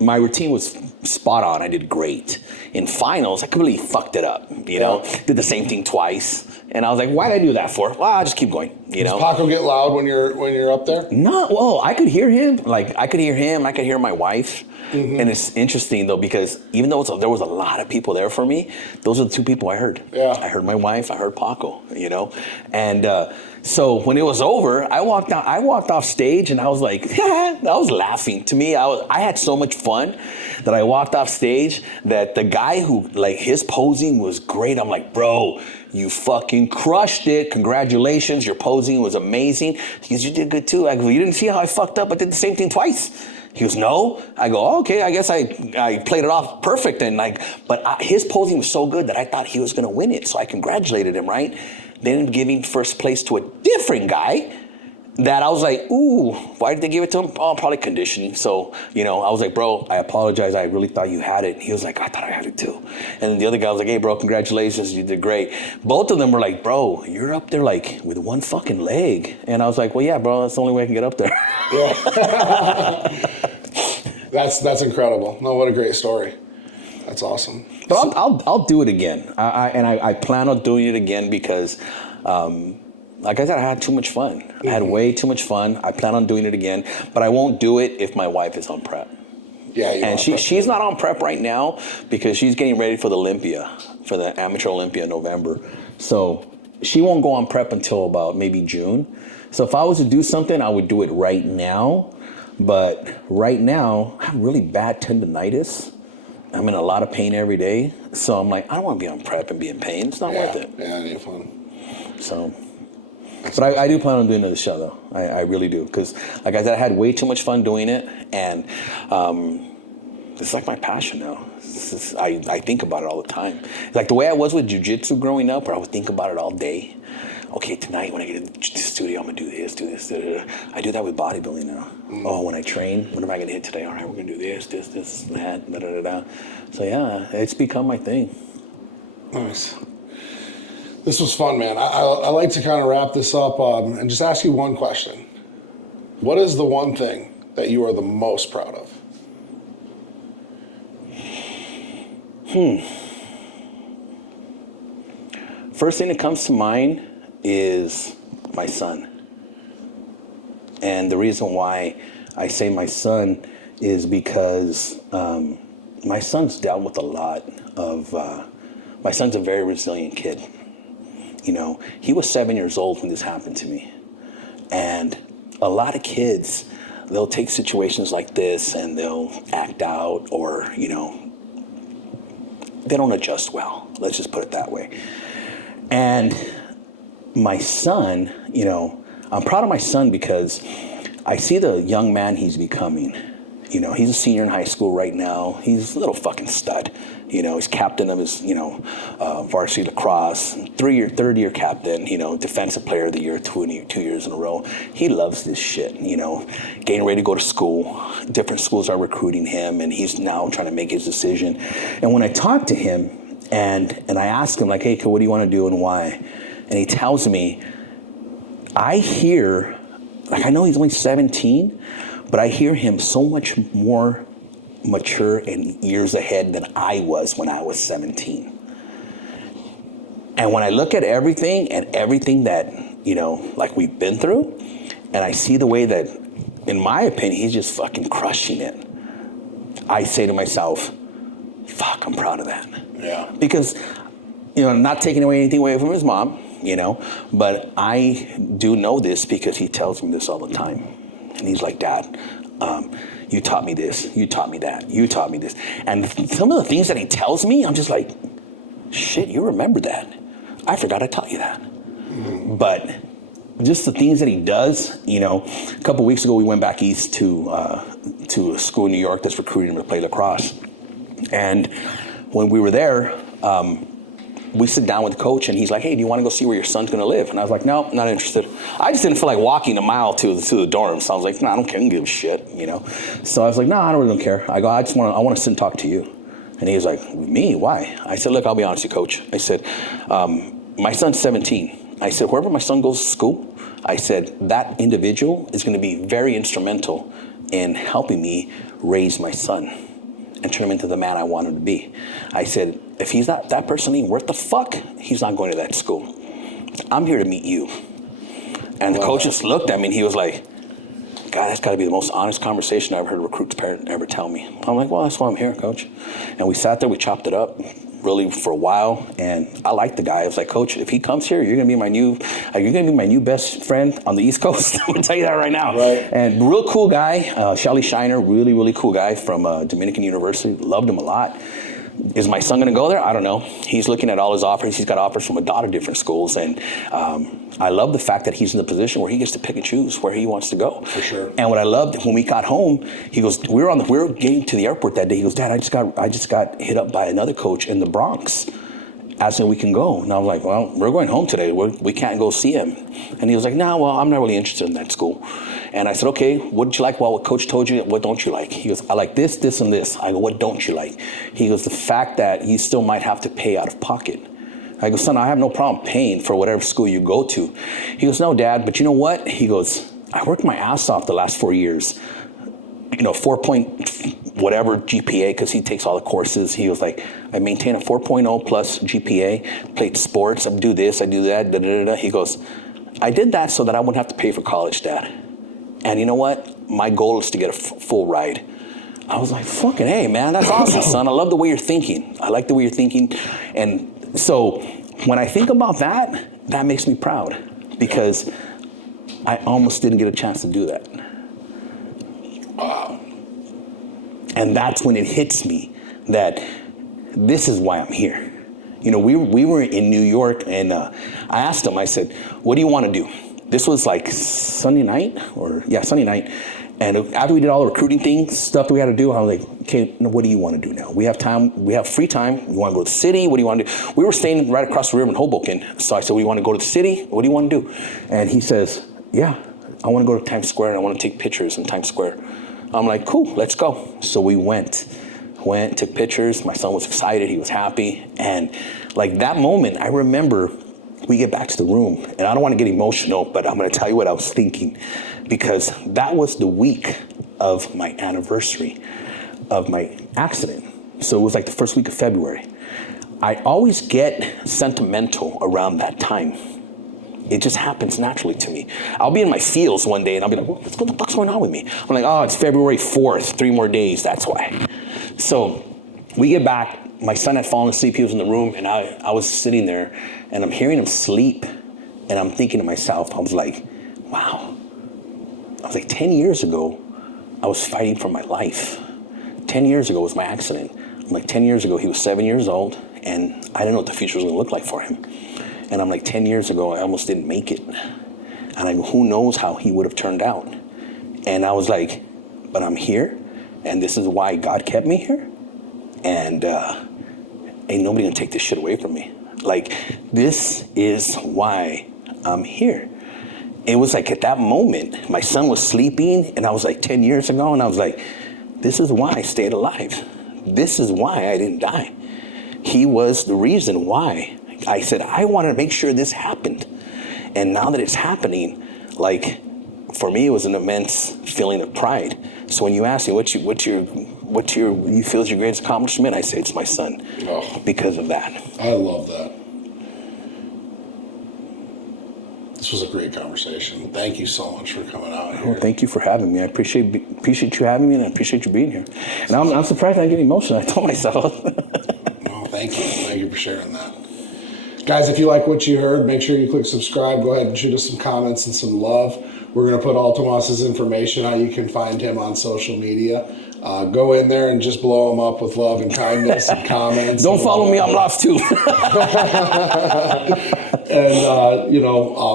my routine was spot on. I did great. In finals, I completely fucked it up, you know? Did the same thing twice. And I was like, why'd I do that for? Well, I'll just keep going, you know? Does Paco get loud when you're up there? No, well, I could hear him. Like, I could hear him, I could hear my wife. Mm-hmm. And it's interesting, though, because even though there was a lot of people there for me, those are the two people I heard. Yeah. I heard my wife, I heard Paco, you know? And so when it was over, I walked off stage, and I was like, I was laughing. To me, I had so much fun that I walked off stage that the guy who, like, his posing was great. I'm like, bro, you fucking crushed it. Congratulations. Your posing was amazing. He goes, you did good too. I go, you didn't see how I fucked up? I did the same thing twice. He goes, no. I go, oh, okay, I guess I played it off perfect. And his posing was so good that I thought he was going to win it. So I congratulated him, right? They ended up giving first place to a different guy that I was like, ooh, why did they give it to him? Oh, probably conditioning. So, you know, I was like, bro, I apologize. I really thought you had it. And he was like, I thought I had it too. And then the other guy was like, hey, bro, congratulations. You did great. Both of them were like, bro, you're up there like with one fucking leg. And I was like, well, yeah, bro, that's the only way I can get up there. Yeah. That's incredible. No, what a great story. That's awesome. But I'll do it again. I plan on doing it again because, like I said, I had too much fun. I had way too much fun. I plan on doing it again, but I won't do it if my wife is on prep. Yeah, and she's not on prep right now because she's getting ready for the Olympia, for the amateur Olympia in November. So she won't go on prep until about maybe June. So if I was to do something, I would do it right now. But right now, I have really bad tendonitis. I'm in a lot of pain every day. So I'm like, I don't want to be on prep and be in pain. It's not worth it. Yeah, it ain't fun. So, but I do plan on doing another show, though. I really do. Because, like I said, I had way too much fun doing it. And it's like my passion now. I think about it all the time. It's like the way I was with jiu-jitsu growing up, where I would think about it all day. Okay, tonight when I get in the studio, I'm going to do this. Da, da, da. I do that with bodybuilding now. Oh, when I train, what am I going to hit today? All right, we're going to do this, that, da, da, da, da. So, yeah, it's become my thing. Nice. This was fun, man. I like to kind of wrap this up and just ask you one question. What is the one thing that you are the most proud of? First thing that comes to mind is my son. And the reason why I say my son is because my son's dealt with a lot of, my son's a very resilient kid. You know, he was 7 years old when this happened to me. And a lot of kids, they'll take situations like this and they'll act out, or, you know, they don't adjust well. Let's just put it that way. And my son, you know, I'm proud of my son because I see the young man he's becoming. You know, he's a senior in high school right now. He's a little fucking stud. You know, he's captain of his, you know, varsity lacrosse, third year captain, you know, defensive player of the year 2 years in a row. He loves this shit, you know, getting ready to go to school. Different schools are recruiting him, and he's now trying to make his decision. And when I talk to him and I ask him, like, hey, what do you want to do and why? And he tells me, I hear, like, I know he's only 17, but I hear him so much more mature and years ahead than I was when I was 17. And when I look at everything that, you know, like we've been through, and I see the way that, in my opinion, he's just fucking crushing it, I say to myself, fuck, I'm proud of that. Yeah. Because, you know, not taking anything away from his mom, you know, but I do know this because he tells me this all the time. And he's like, Dad, you taught me this, you taught me that, you taught me this. And some of the things that he tells me, I'm just like, shit, you remember that. I forgot I taught you that. Mm-hmm. But just the things that he does, you know, a couple weeks ago we went back east to a school in New York that's recruiting him to play lacrosse. And when we were there, we sit down with the coach and he's like, hey, do you want to go see where your son's going to live? And I was like, no, not interested. I just didn't feel like walking a mile to the dorm. So I was like, no, I don't care, I don't give a shit, you know. So I was like, no, I don't really care. I go, I want to sit and talk to you. And he was like, me, why? I said, look, I'll be honest with you, coach. I said, my son's 17. I said, wherever my son goes to school, I said, that individual is going to be very instrumental in helping me raise my son and turn him into the man I want him to be. I said, if he's not, that person ain't worth the fuck, he's not going to that school. I'm here to meet you. And the coach just looked at me and he was like, God, that's got to be the most honest conversation I've heard a recruit's parent ever tell me. I'm like, well, that's why I'm here, coach. And we sat there, we chopped it up really for a while, and I liked the guy. I was like, coach, if he comes here, you're gonna be my new best friend on the East Coast. I'm gonna tell you that right now. Right. And real cool guy, Shelly Shiner, really, really cool guy from Dominican University. Loved him a lot. Is my son going to go there? I don't know. He's looking at all his offers. He's got offers from a lot of different schools. And I love the fact that he's in the position where he gets to pick and choose where he wants to go. For sure. And what I loved when we got home, he goes, we were getting to the airport that day. He goes, Dad, I just got hit up by another coach in the Bronx. Asking we can go. And I was like, well, we're going home today. We can't go see him. And he was like, no, well, I'm not really interested in that school. And I said, okay, what did you like? Well, what coach told you, what don't you like? He goes, I like this, this, and this. I go, what don't you like? He goes, the fact that you still might have to pay out of pocket. I go, son, I have no problem paying for whatever school you go to. He goes, no, Dad, but you know what? He goes, I worked my ass off the last 4 years. You know, 4 point whatever GPA, because he takes all the courses. He was like, I maintain a 4.0 plus GPA, played sports, I do this, I do that, da, da, da, da. He goes, I did that so that I wouldn't have to pay for college, Dad. And you know what? My goal is to get a full ride. I was like, fucking hey, man, that's awesome, son. I love the way you're thinking. I like the way you're thinking. And so when I think about that, that makes me proud because I almost didn't get a chance to do that. Wow. And that's when it hits me that this is why I'm here. You know, we were in New York, and I asked him, I said, what do you want to do? This was like Sunday night. And after we did all the recruiting things, stuff that we had to do, I was like, okay, what do you want to do now? We have time, we have free time. You want to go to the city? What do you want to do? We were staying right across the river in Hoboken. So I said, we want to go to the city? What do you want to do? And he says, yeah, I want to go to Times Square and I want to take pictures in Times Square. I'm like, cool, let's go. So we went, took pictures. My son was excited, he was happy. And like that moment, I remember we get back to the room, and I don't want to get emotional, but I'm going to tell you what I was thinking, because that was the week of my anniversary of my accident. So it was like the first week of February. I always get sentimental around that time. It just happens naturally to me. I'll be in my feels one day and I'll be like, what the fuck's going on with me? I'm like, oh, it's February 4th, 3 more days, that's why. So we get back, my son had fallen asleep, he was in the room, and I was sitting there and I'm hearing him sleep, and I'm thinking to myself, I was like, wow. I was like, 10 years ago, I was fighting for my life. 10 years ago was my accident. I'm like, 10 years ago, he was 7 years old, and I didn't know what the future was gonna look like for him. And I'm like, 10 years ago, I almost didn't make it. And I go, who knows how he would have turned out? And I was like, but I'm here, and this is why God kept me here. And ain't nobody gonna take this shit away from me. Like, this is why I'm here. It was like at that moment, my son was sleeping, and I was like 10 years ago, and I was like, this is why I stayed alive. This is why I didn't die. He was the reason why. I said, I wanted to make sure this happened. And now that it's happening, like, for me, it was an immense feeling of pride. So when you ask me you feel is your greatest accomplishment, I say it's my son, because of that. I love that. This was a great conversation. Thank you so much for coming out here. Well, thank you for having me. I appreciate you having me, and I appreciate you being here. And I'm surprised I get emotional. I told myself. No, thank you. Thank you for sharing that. Guys, if you like what you heard, make sure you click subscribe. Go ahead and shoot us some comments and some love. We're going to put all Tomas's information, how you can find him on social media. Go in there and just blow him up with love and kindness and comments. Don't follow me. I'm lost too. And,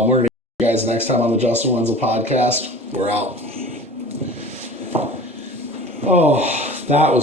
we're going to see you guys next time on the Justin Wenzel Podcast. We're out. Oh, that was